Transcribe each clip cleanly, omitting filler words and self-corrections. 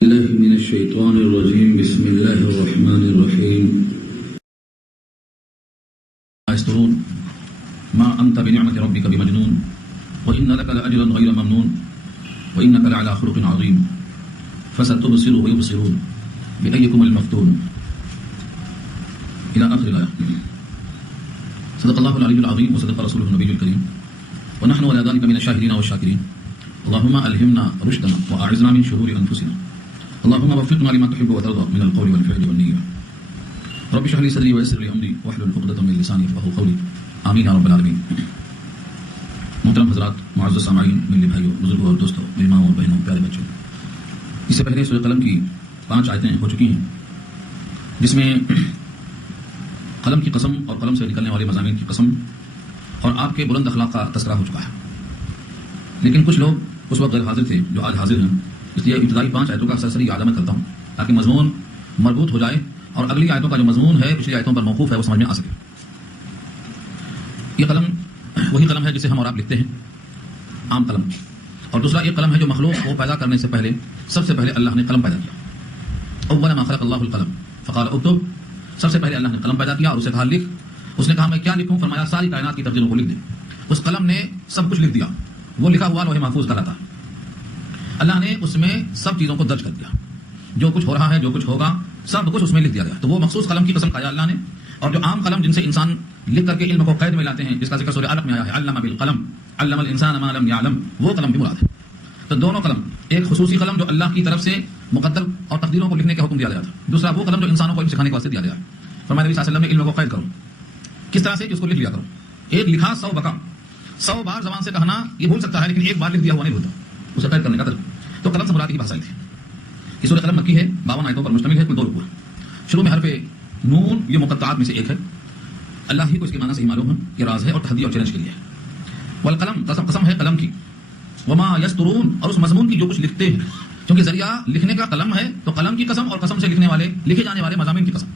الله من الشيطان الرجيم بسم الله الرحمن الرحيم يسترون ما أنت بنعمة ربك بمجنون وإن لك لأجرا غير ممنون وإنك لعلى خلق عظيم فستبصر ويبصرون بأيكم المفتون إلى آخر الآية. صدق الله العلي العظيم وصدق رسوله النبي الكريم ونحن على ذلك من الشاهدين والشاكرين. اللهم ألهمنا رشدنا وأعذنا من شرور أنفسنا. اللهم وفقنا لما تحب وترضى من القول والفعل والنية. رب اشرح لي صدري ويسر لي أمري واحلل عقدة من لساني يفقهوا قولي. آمین یا رب العالمین. محترم حضرات، معزز سامعین، میرے بھائیوں، بزرگوں اور دوستوں، میری ماں اور بہنوں، پیارے بچوں، اس سے پہلے سورہ قلم کی 5 آیتیں ہو چکی ہیں جس میں قلم کی قسم اور قلم سے نکلنے والے مضامین کی قسم اور آپ کے بلند اخلاق کا تذکرہ ہو چکا ہے. لیکن کچھ لوگ اس وقت غیر حاضر تھے جو آج حاضر ہیں، اس لیے ابتدائی 5 آیتوں کا سرسری اعادہ میں کرتا ہوں تاکہ مضمون مربوط ہو جائے اور اگلی آیتوں کا جو مضمون ہے پچھلی آیتوں پر موقوف ہے وہ سمجھ میں آ سکے. یہ قلم وہی قلم ہے جسے ہم اور آپ لکھتے ہیں، عام قلم، اور دوسرا ایک قلم ہے جو مخلوق کو پیدا کرنے سے پہلے سب سے پہلے اللہ نے قلم پیدا کیا. اول ما خلق اللہ القلم فقال اکتب. سب سے پہلے اللہ نے قلم پیدا کیا اور اسے کہا لکھ. اس نے کہا میں کیا لکھوں؟ فرمایا ساری کائنات کی تقدیروں کو لکھ دے. اس قلم نے سب کچھ لکھ دیا، وہ لکھا ہوا لوح محفوظ کا رہتا ہے. اللہ نے اس میں سب چیزوں کو درج کر دیا، جو کچھ ہو رہا ہے، جو کچھ ہوگا، سب کچھ اس میں لکھ دیا گیا. تو وہ مخصوص قلم کی قسم کھایا اللہ نے. اور جو عام قلم جن سے انسان لکھ کر کے علم کو قید میں لاتے ہیں، جس کا ذکر سورہ علق میں آیا ہے، علم بالقلم علم الانسان ما لم يعلم، وہ قلم بھی مراد ہے. تو دونوں قلم، ایک خصوصی قلم جو اللہ کی طرف سے مقدر اور تقدیروں کو لکھنے کا حکم دیا گیا تھا، دوسرا وہ قلم جو انسانوں کو علم سکھانے کے واسطے دیا گیا ہے. فرمایا نبی صلی اللہ علیہ وسلم نے علم کو قید کرو. کس طرح سے؟ کہ اس کو لکھ لیا کرو. ایک لکھا 100 بکا. 100 بار زبان سے کہنا یہ بھول سکتا ہے، لیکن ایک بار لکھ دیا ہوا نہیں بھولتا. اسے قید کرنے کا تجربہ. تو قلم سے مراد کی بھاشا تھی. یہ سورہ قلم مکی ہے، 52 آیتوں پر مشتمل ہے، کل 2 رکوع. شروع میں حرف نون یہ مقطعات میں سے ایک ہے. اللہ ہی کو اس کے معنی صحیح معلوم ہے، یہ راز ہے اور تحدی اور چیلنج کے لیے ہے. والقلم قسم ہے قلم کی. وما یسترون، اور اس مضمون کی جو کچھ لکھتے ہیں، کیونکہ ذریعہ لکھنے کا قلم ہے تو قلم کی قسم اور قسم سے لکھے جانے والے مضامین کی قسم.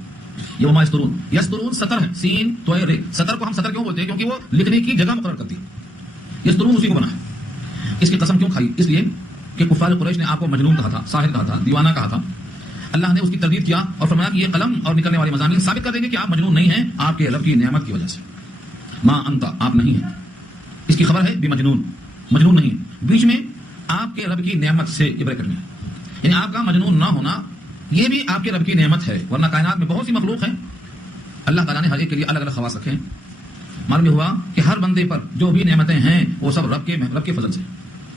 یہ وما یسترون، یسترون سطر ہے، سین تو رے. سطر کو ہم سطر کیوں بولتے ہیں؟ کیونکہ وہ لکھنے کی جگہ مقرر کرتی ہے. یسترون اسی کو بنا ہے. اس کی قسم کیوں کھائی؟ اس لیے کہ کفار قریش نے آپ کو مجنون کہا تھا، ساحر کہا تھا، دیوانہ کہا تھا. اللہ نے اس کی تردید کیا اور فرمایا کہ یہ قلم اور نکلنے والے مضامین ثابت کر دیں گے کہ آپ مجنون نہیں ہیں، آپ کے رب کی نعمت کی وجہ سے. ما انت، آپ نہیں ہیں. اس کی خبر ہے بمجنون، مجنون نہیں. بیچ میں آپ کے رب کی نعمت سے یہ بریکٹ میں، یعنی آپ کا مجنون نہ ہونا یہ بھی آپ کے رب کی نعمت ہے. ورنہ کائنات میں بہت سی مخلوق ہیں، اللہ تعالیٰ نے ہر ایک کے لیے الگ الگ خواص رکھے ہیں. معلوم ہوا کہ ہر بندے پر جو بھی نعمتیں ہیں وہ سب رب کے فضل سے.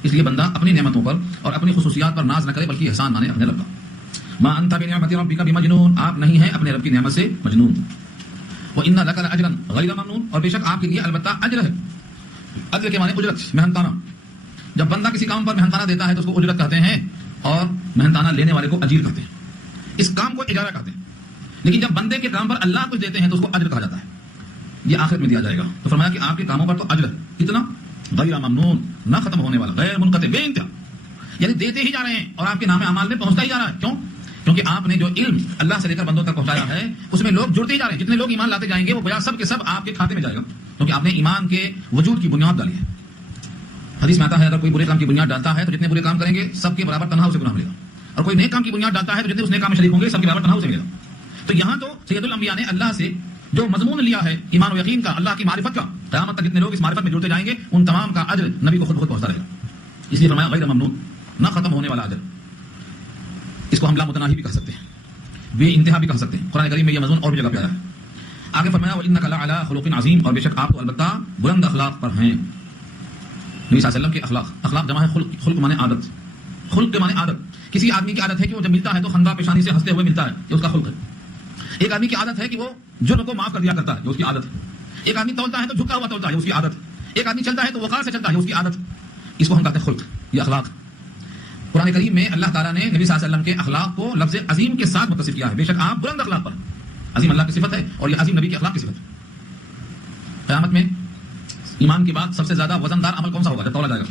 اس لیے بندہ اپنی نعمتوں پر اور اپنی خصوصیات پر ناز نہ کرے بلکہ احسان مانے اپنے رب کا. ما انت بنعمت ربک بمجنون، آپ نہیں ہیں اپنے رب کی نعمت سے مجنون. وان لک لاجرا غیر ممنون، اور بے شک آپ کے لیے البتہ اجر ہے. اجر کے معنی اجرت، محنتانہ. جب بندہ کسی کام پر محنتانہ دیتا ہے تو اس کو اجرت کہتے ہیں، اور محنتانہ لینے والے کو اجیر کہتے ہیں. اس کام کو اجارہ کہتے ہیں. لیکن جب بندے کے کام پر اللہ کچھ دیتے ہیں تو اس کو اجر کہا جاتا ہے. یہ آخرت میں دیا جائے گا. تو فرمایا کہ آپ کے کاموں پر تو اجر ہے، کتنا؟ غیر ممنون، نہ ختم ہونے والا، غیر منقطع، بے انتہا. یعنی دیتے ہی جا رہے ہیں اور آپ کے نام اعمال میں پہنچتا ہی جا رہا ہے. کیوں؟ کیونکہ آپ نے جو علم اللہ سے لے کر بندوں تک پہنچایا ہے اس میں لوگ جڑتے ہی جا رہے ہیں. جتنے لوگ ایمان لاتے جائیں گے وہ گویا سب کے سب آپ کے کھاتے میں جائے گا، کیونکہ آپ نے ایمان کے وجود کی بنیاد ڈالی ہے. حدیث میں آتا ہے اگر کوئی برے کام کی بنیاد ڈالتا ہے تو جتنے برے کام کریں گے سب کے برابر تنہا اسے گناہ ملے گا، اور کوئی نیک کام کی بنیاد ڈالتا ہے تو جتنے اس نیک کام میں شریک ہوں گے سب کے برابر تنہا اسے ملے گا. تو یہاں تو سید الانبیاء نے اللہ سے جو مضمون لیا ہے ایمان و یقین کا، اللہ کی معرفت کا، قیامت تک جتنے لوگ اس معرفت میں جڑتے جائیں گے ان تمام کا اجر نبی کو خود بخود پہنچتا رہے گا. اس لیے فرمایا غیر ممنون، نہ ختم ہونے والا اجر. اس کو ہم لا متناہی بھی کہہ سکتے ہیں، بے انتہا بھی کہہ سکتے ہیں. قرآن کریم میں یہ مضمون اور بھی جگہ پہ آیا ہے. آگے فرمایا وَإِنَّكَ لَعَلَىٰ خُلُقٍ عَظِيمٍ، اور بے شک آپ تو البتہ بلند اخلاق پر ہیں. نبی صلی اللہ علیہ وسلم کے اخلاق جمع ہے خلق مانے عادت. خلق کے مانے عادت. کسی آدمی کی عادت ہے کہ وہ جب ملتا ہے تو خندہ پیشانی سے ہنستے ہوئے ملتا ہے، یہ اس کا خلق ہے. ایک آدمی کی عادت ہے کہ وہ جرم کو معاف کر دیا کرتا ہے، یہ اس کی عادت ہے. ایک آدمی تولتا ہے تو جھکا ہوا تولتا ہے، یہ اس کی عادت ہے. ایک آدمی چلتا ہے تو وقار سے چلتا ہے، یہ اس کی عادت. اس کو ہم کہتے ہیں خلق، یہ اخلاق. قرآن کریم میں اللہ تعالیٰ نے نبی صلی اللہ علیہ وسلم کے اخلاق کو لفظ عظیم کے ساتھ متصف کیا ہے. بے شک آپ بلند اخلاق پر. عظیم اللہ کی صفت ہے اور یہ عظیم نبی کے اخلاق کی صفت ہے. قیامت میں ایمان کے بعد سب سے زیادہ وزندار عمل کون سا ہوگا جب تولا جائے گا؟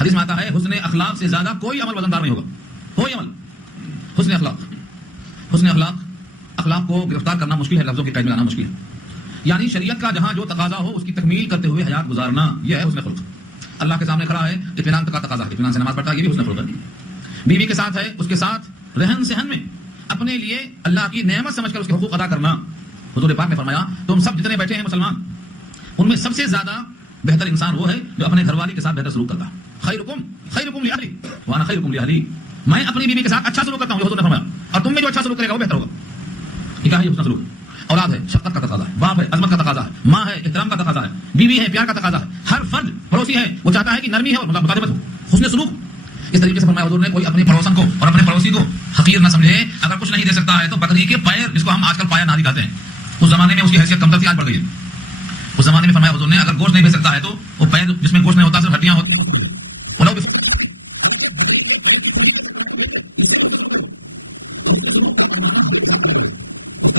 حدیث میں آتا ہے حسن اخلاق سے زیادہ کوئی عمل وزندار نہیں ہوگا. کوئی عمل. حسن اخلاق اخلاق کو گرفتار کرنا مشکل ہے، لفظوں کے قید میں لانا مشکل ہے. یعنی شریعت کا جہاں جو تقاضا ہو اس کی تکمیل کرتے ہوئے حیات گزارنا، یہ ہے حسن خلق. اللہ کے سامنے کھڑا ہے، اطمینان کا تقاضا ہے، اطمینان سے نماز پڑھتا ہے، یہ بھی حسن خلق ہے. بیوی کے ساتھ ہے اس کے ساتھ رہن سہن میں اپنے لیے اللہ کی نعمت سمجھ کر اس کے حقوق ادا کرنا. حضور پاک نے فرمایا تم سب جتنے بیٹھے ہیں مسلمان ان میں سب سے زیادہ بہتر انسان وہ ہے جو اپنے گھر والی کے ساتھ بہتر سلوک کرتا ہے. خیرکم لأہلی وانا خیرکم لأہلی. میں اپنی بیوی کے ساتھ اچھا سلوک کرتا ہوں حضور نے فرمایا, اور تم میں جو اچھا سلوک کرے گا وہ بہتر ہوگا. یہ کیا ہے حسن سلوک؟ اولاد ہے شفقت کا تقاضا ہے, باپ ہے عظمت کا تقاضا ہے, ماں ہے احترام کا تقاضا ہے, بیوی ہے پیار کا تقاضا ہے. ہر فرد پڑوسی ہے وہ چاہتا ہے کہ نرمی ہے اور مطابقت ہو, حسن سلوک. اس طریقے سے فرمایا حضور نے کوئی اپنے پڑوسن کو اور اپنے پڑوسی کو حقیر نہ سمجھے. اگر کچھ نہیں دے سکتا ہے تو بکری کے پیر, جس کو ہم آج کل پایا نادی کہتے ہیں, اس زمانے میں اس کی حیثیت کمتر تھی, آج بڑھ گئی ہے. اس زمانے میں فرمایا حضور نے اگر گوشت نہیں دے سکتا ہے تو وہ پیر جس میں گوشت نہیں ہوتا صرف ہڈیاں ہوتی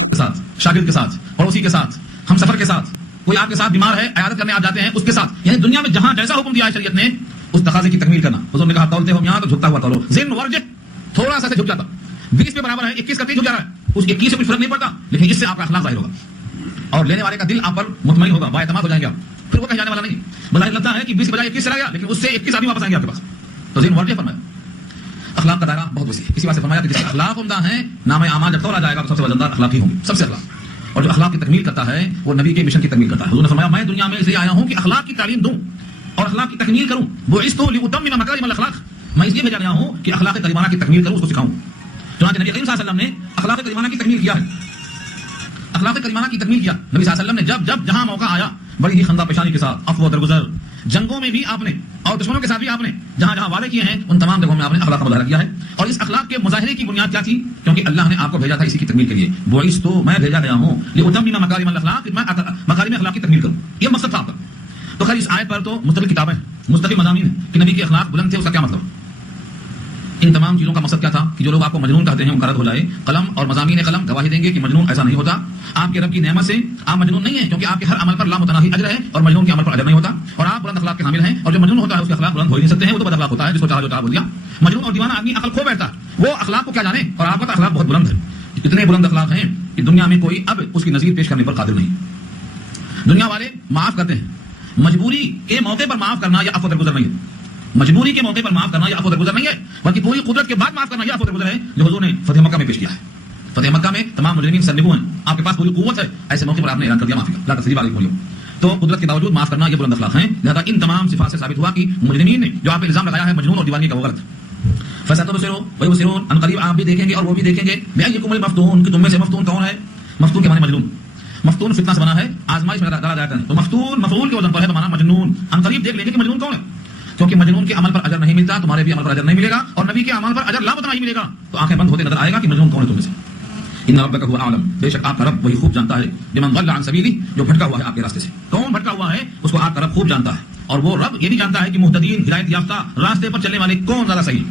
کے ساتھ, شاگرد کے ساتھ, پڑوسی کے ساتھ, ہم سفر کے ساتھ, کوئی آپ کے ساتھ بیمار ہے عیادت کرنے آپ جاتے ہیں اس کے ساتھ, یعنی دنیا میں جہاں جیسا حکم دیا ہے شریعت نے اس تقاضے کی تکمیل کرنا. حضور نے کہا تولتے ہو یہاں تو جھکتا ہوا تولو, زن ورجہ تھوڑا سا سے جھک جاتا, 20 پہ برابر ہے 21 کرتے جھک جا رہا ہے, اس 21 سے کچھ فرق نہیں پڑتا, لیکن اس سے آپ کا اخلاق ظاہر ہوگا اور لینے والے کا دل آپ پر مطمئن ہوگا, بااعتماد ہو جائیں گے آپ. پھر وہ کہیں جانے والا نہیں, بظاہر لگتا ہے کہ 20 کے بجائے 21 چلا گیا لیکن اس سے 21 آدمی واپس آئیں گے آپ کے پاس. تو زن ورجہ فرمایا. اخلاق کا دائرہ بہت وسیع ہے, اسی واسطے فرمایا کہ جس کے اخلاق عمدہ ہیں نام اعمال جب تولا جائے گا تو سب سے وزندار اخلاقی ہوں گے, سب سے اخلاق. اور جو اخلاق کی تکمیل کرتا ہے وہ نبی کے مشن کی تکمیل کرتا ہے. حضور نے فرمایا میں دنیا میں اس لیے آیا ہوں کہ اخلاق کی تعلیم دوں اور اخلاق کی تکمیل کروں. بعثت لأتمم مکارم الاخلاق, میں اس لیے بھیجا گیا ہوں کہ اخلاق کریمانہ کی تکمیل کروں, اس کو سکھاؤں. چنانچہ نبی کریم صلی اللہ علیہ وسلم نے اخلاق کریمانہ کی تکمیل کیا ہے, اخلاق کریمانہ کی تکمیل کیا. نبی صلی اللہ علیہ وسلم نے جب جہاں موقع آیا بڑی ہی خندہ پیشانی کے ساتھ, عفو و درگزر, جنگوں میں بھی آپ نے اور دشمنوں کے ساتھ بھی آپ نے جہاں جہاں وعدے کیے ہیں ان تمام جگہوں میں آپ نے اخلاق کا مظاہرہ کیا ہے. اور اس اخلاق کے مظاہرے کی بنیاد کیا تھی؟ کیونکہ اللہ نے آپ کو بھیجا تھا اسی کی تکمیل کے لیے. بعثت میں بھیجا گیا ہوں لأتمم مکارم الاخلاق, میں مکارم اخلاق کی تکمیل کروں, یہ مقصد تھا آپ کا. تو خیر اس آیت پر تو مستقل کتابیں مستقل مضامین ہیں کہ نبی کے اخلاق بلند تھے, اس کا کیا مطلب. ان تمام چیزوں کا مقصد کیا تھا کہ جو لوگ آپ کو مجنون کہتے ہیں ان کا رد ہو جائے. قلم اور مضامین قلم گواہی دیں گے کہ مجنون ایسا نہیں ہوتا. آپ کے رب کی نعمت سے آپ مجنون نہیں ہیں, کیونکہ آپ کے ہر عمل پر لامتناہی اجر ہے اور مجنون کے عمل پر اجر نہیں ہوتا. اور آپ بلند اخلاق کے حامل ہیں, اور جو مجنون ہوتا ہے اس کے اخلاق بلند ہو ہی نہیں سکتے ہیں, وہ تو بد اخلاق ہوتا ہے جس کو چاہا جو چاہا بول دیا. مجنون اور دیوانہ آدمی عقل کھو بیٹھتا ہے, وہ اخلاق کو کیا جانے, اور آپ کا تو اخلاق بہت بلند ہے. اتنے بلند اخلاق ہیں کہ دنیا میں کوئی اب اس کی نظیر پیش کرنے پر قادر نہیں. دنیا والے معاف کرتے ہیں, مجبوری کے موقع پر معاف کرنا یا عفو درگزر نہیں ہے. مجبوری کے موقع پر معاف کرنا یہ عفو درگزر نہیں ہے, بلکہ پوری قدرت کے بعد معاف کرنا یہ عفو درگزر ہے جو حضور نے فتح مکہ میں پیش کیا ہے. فتح مکہ میں تمام مجرمین سرنگو ہیں, آپ کے پاس پوری قوت ہے, ایسے موقع پر آپ نے اعلان کر دیا معافی کا, لا تثریب علیکم اليوم. تو قدرت کے باوجود معاف کرنا یہ بلند اخلاق ہیں. لہذا ان تمام صفات سے ثابت ہوا کہ مجرمین نے جو آپ پہ الزام لگایا ہے مجنون اور دیوانگی کا وہ غلط. فستبصروا ويبصرون, ان قریب آپ بھی دیکھیں گے اور وہ بھی دیکھیں گے. بأيكم المفتون, کہ تم میں سے مفتون کون ہے. مفتون کے معنی مجنون, مفتون فتنہ سے بنا ہے, آزمائش میں ڈالا جاتا ہے. تو مفتون مفعول کے وزن پر ہے تو معنی مجنون. ان قریب دیکھ لیں گے کہ مجنون کون ہے, کیونکہ مجنون کے عمل پر اجر نہیں ملتا, تمہارے بھی عمل پر اجر نہیں ملے گا, اور نبی کے عمل پر اجر لامتناہی ملے گا. تو آنکھیں بند ہوتے نظر آئے گا کہ مجنون کون ہے تم میں سے. ان ربک هو اعلم, بے شک آپ کا رب وہی خوب جانتا ہے. بمن ضل عن سبیلہ, جو بھٹکا ہوا ہے آپ کے راستے سے. کون بھٹکا ہوا ہے اس کو آپ کا رب خوب جانتا ہے, اور وہ رب یہ بھی جانتا ہے کہ مہتدین ہدایت یافتہ راستے پر چلنے والے کون زیادہ صحیح.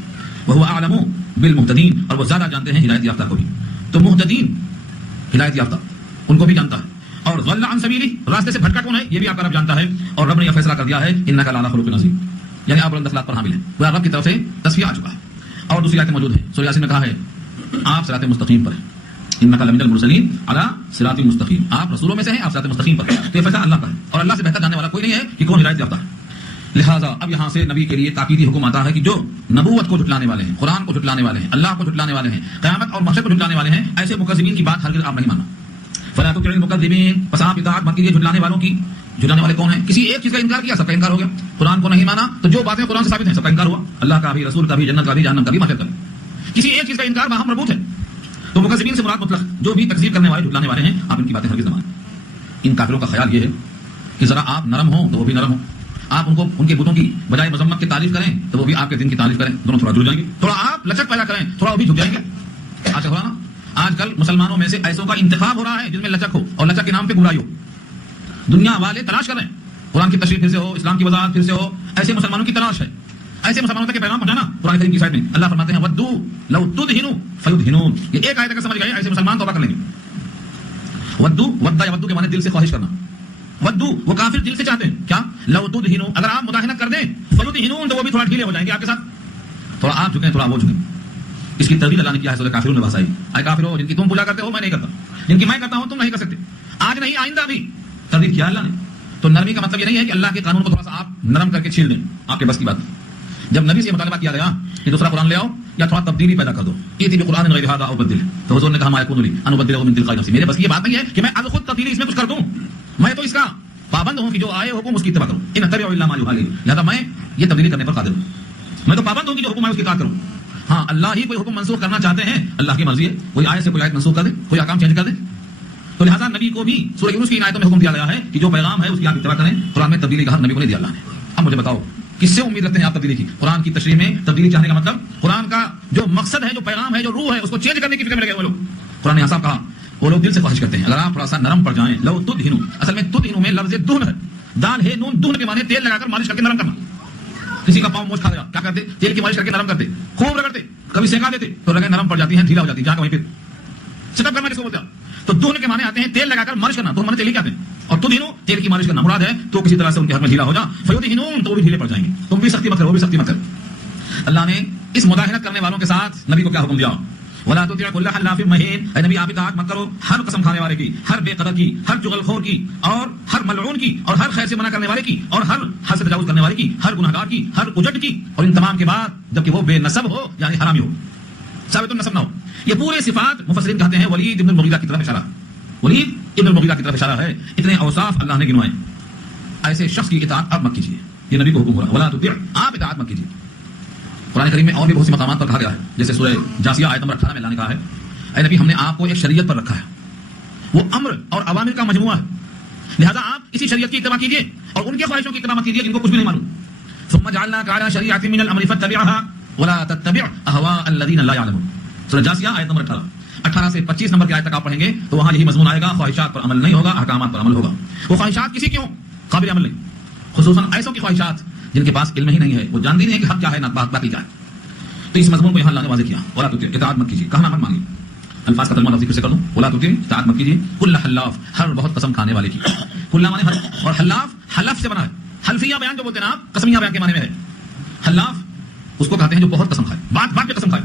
وهو اعلم بالمهتدین, اور وہ زیادہ جانتے ہیں ہدایت یافتہ کو بھی. تو مہتدین ہدایت یافتہ ان کو بھی جانتا ہے, اور ضل عن سبیلہ راستے سے بھٹکا کون ہے یہ بھی آپ کا رب جانتا ہے. اور رب نے یہ فیصلہ کر دیا ہے انک لعلی خلق عظیم, یعنی آپ بلند اخلاق پر حامل ہیں. وہ رب کی طرف سے تصفیہ آ چکا ہے. اور دوسری آیت موجود ہے سورہ یاسین میں کہا ہے آپ صراط مستقیم پر ہیں. انک لمن المرسلین علی صراط مستقیم, آپ رسولوں میں سے ہیں, آپ صراط مستقیم پر ہیں. تو یہ فیصلہ اللہ کا ہے, اور اللہ سے بہتر جاننے والا کوئی نہیں ہے کہ کون ہدایت یافتہ ہے. لہٰذا اب یہاں سے نبی کے لیے تاکیدی حکم آتا ہے کہ جو نبوت کو جھٹلانے والے ہیں, قرآن کو جھٹلانے والے ہیں, اللہ کو جھٹلانے والے ہیں, قیامت اور محشر کو جھٹلانے والے ہیں, ایسے مکذبین کی بات ہرگز آپ نہیں ماننا. فلا تطع المکذبین, پس آپ اطاعت مت کیجیے جھٹلانے والوں کی. جھٹلانے والے کون ہیں؟ کسی ایک چیز کا انکار کیا سب کا انکار ہو گیا. قرآن کو نہیں مانا تو جو باتیں قرآن سے ثابت ہیں سب کا انکار ہوا. اللہ کا بھی, رسول کا بھی, جنت کا بھی, جہنم کا بھی, محشر کا بھی. کسی ایک چیز کا انکار باہم مربوط ہے. تو مکذبین سے مراد مطلق جو بھی تکذیب کرنے والے جھٹلانے والے ہیں, آپ ان کی باتیں ہرگز نہ مانیں. ان کافروں کا خیال یہ ہے کہ ذرا آپ نرم ہوں تو وہ بھی نرم ہوں, آپ ان کو ان کے بتوں کی بجائے مذمت کی تعریف کریں تو وہ بھی آپ کے دین کی تعریف کریں, دونوں تھوڑا جڑ جائیں گے. تھوڑا آپ لچک پیدا کریں تھوڑا وہ بھی جھک جائیں گے. آج کل مسلمانوں میں سے ایسوں کا انتخاب ہو رہا ہے جن میں لچک ہو اور لچک کے نام پہ گمراہی ہو. دنیا والے تلاش کر رہے ہیں, قرآن کی تشریح پھر سے ہو, اسلام کی وضاحت پھر سے ہو, ایسے مسلمانوں کی تلاش ہے. ایسے مسلمانوں تک پیغام پہنچانا. قرآن کریم کی سائٹ میں اللہ فرماتے ہیں ودو لو تدہنوا فیدہنون, یہ ایک آیت اگر سمجھ گئے ایسے مسلمان توبہ کر لیں گے. ودو, ودا یا ودو کے معنی دل سے خواہش کرنا. ودو وہ کافر دل سے چاہتے ہیں کیا, لو تدہنوا, اگر آپ مداہنت کر دیں فیدہنون تو وہ بھی تھوڑا ڈھیلے ہو جائیں گے آپ کے ساتھ. تھوڑا آپ جھکیں تھوڑا وہ جھکیں. اس کی تردید اللہ نے کیا ہے سورہ کافرون میں بحث آئی. اے کافروں جن کی تم پوجا کرتے ہو میں نہیں کرتا, جن کی میں کرتا ہوں تم نہیں کر سکتے, آج نہیں آئندہ بھی. تردید کیا اللہ نے. تو نرمی کا مطلب یہ نہیں ہے کہ اللہ کے قانون کو تھوڑا سا آپ نرم کر کے چھیل دیں, آپ کے بس کی بات نہیں. جب نبی سے مطالبہ کیا گیا کہ دوسرا قرآن لے آؤ یا تھوڑا تبدیلی پیدا کر دو، ایتی بقرآن غیر ھذا او بدل، تو حضور نے کہا ما یکون لی ان ابدلہ من تلقاء نفسی، میرے بس کی یہ بات نہیں ہے کہ میں خود تبدیلی اس میں کچھ کر دوں، میں تو اس کا پابند ہوں کہ جو آئے حکم اس کی اتباع کروں، ان اتبع الا ما یوحی الی، لہذا میں یہ تبدیلی کرنے پر قادر ہوں، میں تو پابند ہوں کہ جو حکم ہے اس کی اطاعت کروں۔ ہاں اللہ ہی کوئی حکم منسوخ کرنا چاہتے ہیں، اللہ کی مرضی ہے، کوئی آیت سے کوئی آیت منسوخ کر دے، کوئی احکام چینج کر دے، تو لہٰذا نبی کو بھی سورہ یونس کی ان آیتوں میں حکم دیا گیا ہے کہ جو پیغام ہے اس کی آپ اتباع کریں۔ قرآن میں تبدیلی کا حق نبی کو نہیں دیا اللہ نے۔ اب مجھے بتاؤ کس سے امید رکھتے ہیں آپ تبدیلی کی؟ قرآن کی تشریح میں تبدیلی چاہنے کا مطلب قرآن کا جو مقصد ہے، جو پیغام ہے، جو روح ہے، اس کو چینج کرنے کی فکر میں لگے وہ لوگ۔ قرآن نے صاحب کہا وہ لوگ دل سے خواہش کرتے ہیں اگر آپ تھوڑا سا نرم پڑ جائیں، لو تدہنو، اصل میں تدہنو میں لفظ دہن ہے، دال ہے نون، دہن کے معنی تیل لگا کر مالش کر کے نرم کرنا۔ کسی کا پاؤں موچ کھا گیا، کیا کرتے؟ تیل کی مالش کر کے نرم کرتے، خوب رگڑتے، کبھی سینکا دیتے تو رگیں نرم پڑ جاتی ہیں، ڈھیلا ہو جاتی ہے، جہاں کا وہیں پھر سیٹ اپ کرنا جس کو بولتے ہیں۔ تو دہن کے معنی آتے ہیں تیل لگا کر مالش کرنا، تو ہمارے تیل ہی کہتے ہیں، اور تدہنو تیل کی مالش کرنا مراد ہے، تو کسی طرح سے ان کے حق میں ڈھیلا ہو جا، فیدہنون تو وہ بھی ڈھیلے پڑ جائیں گے، تم بھی سختی مت کرو، وہ بھی سختی مت کرو۔ اللہ نے اس مداہنت کرنے والوں کے ساتھ نبی کو کیا حکم دیا؟ ولا تطع كل حلاف مهين، اے نبی آپ اطاعت مت کرو ہر قسم کھانے والے کی، ہر بے قدر کی، ہر چغل خور کی، اور ہر ملعون کی، اور ہر خیر سے منع کرنے والے کی، اور ہر حد سے تجاوز کرنے والے کی، ہر گنہگار کی، ہر اجٹ کی، اور ان تمام کے بعد جبکہ وہ بے نسب ہو یعنی حرامی ہو، ثابت النسب نہ ہو۔ یہ پورے صفات مفسرین کہتے ہیں ولید ابن المغیرہ کی طرف اشارہ، ولید ابن المغیرہ کی طرف اشارہ ہے، اتنے اوصاف اللہ نے گنوائے، ایسے شخص کی اطاعت اب مت کیجیے، یہ نبی کو حکم ہو رہا ہے، ولا تطع، آپ اطاعت مت کیجیے۔ قرآن کریم میں اور بھی بہت سی مقامات پر کہا گیا ہے، جیسے سورہ جاثیہ آیت نمبر 18 میں اللہ نے کہا ہے اے نبی ہم نے آپ کو ایک شریعت پر رکھا ہے، وہ امر اور اوامر کا مجموعہ ہے، لہذا آپ اسی شریعت کی اتباع کیجیے اور ان کے خواہشوں کی اتباع مت کیجیے جن کو کچھ بھی نہیں معلوم۔ ثم جعلناك على شريعة من الامر فاتبعها ولا تتبع اهواء الذين لا يعلمون، سورہ جاثیہ آیت نمبر 18 سے 25 نمبر کی آیت تک آپ پڑھیں گے تو وہاں یہی مضمون آئے گا، خواہشات پر عمل نہیں ہوگا، احکامات پر عمل ہوگا۔ وہ خواہشات کسی کیوں قابل عمل نہیں، خصوصاً ایسوں کی خواہشات جن کے پاس علم ہی نہیں ہے، وہ جانتے نہیں ہیں کہ حق کیا ہے نہ باطل کیا ہے۔ تو اس مضمون کو یہاں اللہ نے واضح کیا، ولا تطع، اطاعت مت کیجیے، کہنا مت مانگیے۔ الفاظ کا ترجمہ ذکر سے کر دوں، ولا تطع، اطاعت مت کیجیے، کل حلاف، ہر بہت قسم کھانے والے کی، کل معنی ہر، اور حلاف حلف سے بنا ہے، حلفیہ بیان جو بولتے ہیں نا آپ، قسمیہ بیان کے معنی میں ہے۔ حلاف اس کو کہتے ہیں جو بہت قسم کھائے، بات بات پہ قسم کھائے۔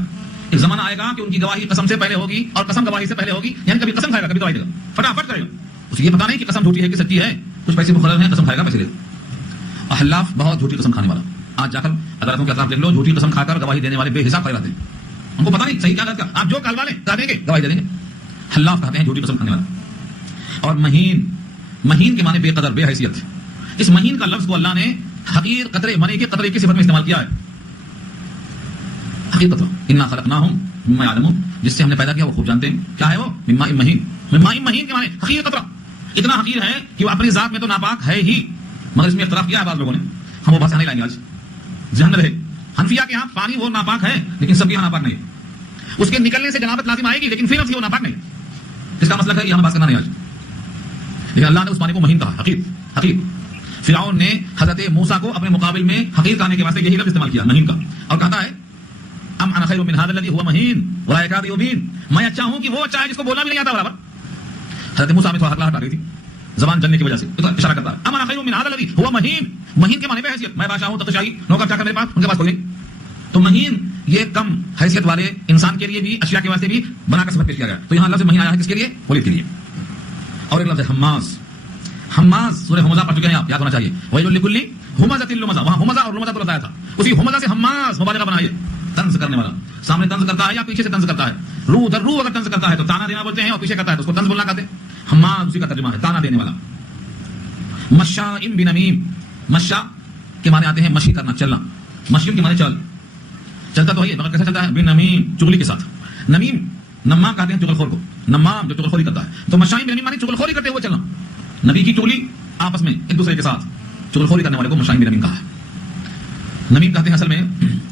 ایک زمانہ آئے گا کہ ان کی گواہی قسم سے پہلے ہوگی اور قسم گواہی سے پہلے ہوگی، یعنی کبھی قسم کھائے گا کبھی گواہی دے گا، فٹافٹ کرے گا، اسے یہ پتا نہیں کہ قسم جھوٹی ہے کہ سچی ہے، کچھ پیسے مقرر ہیں، قسم کھائے گا پیسے لے گا۔ حلاف بہت جھوٹی قسم کھانے والا، آج جا کر عدالتوں کے اطراف دیکھ لو، جھوٹی قسم کھا کر گواہی دینے والے بے حساب کھڑے رہتے ہیں، ان کو پتا نہیں صحیح کیا غلط کیا، آپ جو کہلوا لیں کہہ دیں گے گواہی دے دیں گے۔ حلاف کہتے ہیں جھوٹی قسم کھانے والا۔ اور مہین، مہین کے معنی بے قدر، بے حیثیت، اس مہین کا لفظ کو اللہ نے حقیر قطرے، منی کے قطرے کی صفت میں استعمال کیا ہے، حقیر قطرہ، انا خلقناہم مما یعلمون، جس سے ہم نے پیدا کیا وہ خوب جانتے ہیں، کیا ہے وہ؟ مما مہین، مما مہین کے معنی حقیر قطرہ، اتنا حقیر ہے کہ وہ اپنی ذات میں تو ناپاک ہے ہی، مگر اس میں اختلاف کیا ہے بعض لوگوں نے، ہم وہ بات نہیں لائیں گے آج، ذہن میں رہے۔ حنفیہ کے ہاں پانی وہ ناپاک ہے لیکن سب کے یہاں ناپاک نہیں، اس کے نکلنے سے جنابت لازم آئے گی لیکن پھر وہ ناپاک نہیں، اس کا مسئلہ ہے یہ ہمیں بات کرنا نہیں آج، لیکن اللہ نے اس پانی کو مہین کہا، حقیر، حقیر۔ فرعون نے حضرت موسیٰ کو اپنے مقابل میں حقیر کہنے کے واسطے یہی لفظ استعمال کیا، مہین کا، اور کہتا ہے ام انا خیر من هذا الذي هو مہین ولا يكاد يبين، میں اچھا ہوں کہ وہ اچھا ہے جس کو بولنا بھی نہیں آتا برابر۔ حضرت موسیٰ میں تھوڑا ہکلاہٹ آ رہی تھی زبان جلنے کی وجہ سے، تو اشارہ کرتا ہے ام انا خیر من هذا الذي هو مہین، مہین کے معنی بے حیثیت، میں بادشاہ ہوں، تخشائی، نوکر چاکر میرے پاس، ان کے پاس کوئی نہیں۔ تو مہین یہ کم حیثیت والے انسان کے لیے بھی، اشیاء کے واسطے بھی بنا کر صفت پیش کیا گیا، تو یہاں لفظ مہین آیا ہے کس کے لیے؟ ولید کے لیے۔ اور ایک لفظ ہے حماز، حماز سورہ ہمزہ پڑھ چکے ہیں آپ، یاد ہونا چاہیے، ویل لکل ہمزۃ لمزہ، وہاں ہمزہ اور لمزہ تو بتایا تھا، اسی ہمزہ سے حماز مبالغہ بنائیے، طنز کرنے والا، سامنے طنز کرتا ہے یا پیچھے سے طنز کرتا ہے، رو در رو اگر طنز کرتا ہے تو تانا دینا بولتے ہیں، اور پیچھے کرتا ہے تو اس کو طنز بولنا کہتے ہیں۔ حماز اسی کا ترجمہ ہے، تانا دینے والا۔ مشاء بنمیم، مشاء کے معنی آتے ہیں مشی کرنا، چلنا، مشی کے معنی چل، چلتا تو ہے مگر کیسا چلتا ہے؟ بنمیم، چغلی کے ساتھ۔ نمیم، نمام کہتے ہیں چغل خور کو، نمام جو چغل خوری کرتا ہے، تو مشاء بنمیم معنی چغل خوری کرتے ہوئے چلنا، نبی کی چغلی آپس میں ایک دوسرے کے ساتھ چغل خوری کرنے والے کو مشاء بنمیم کہا ہے۔ نمیم کہتے ہیں اصل میں،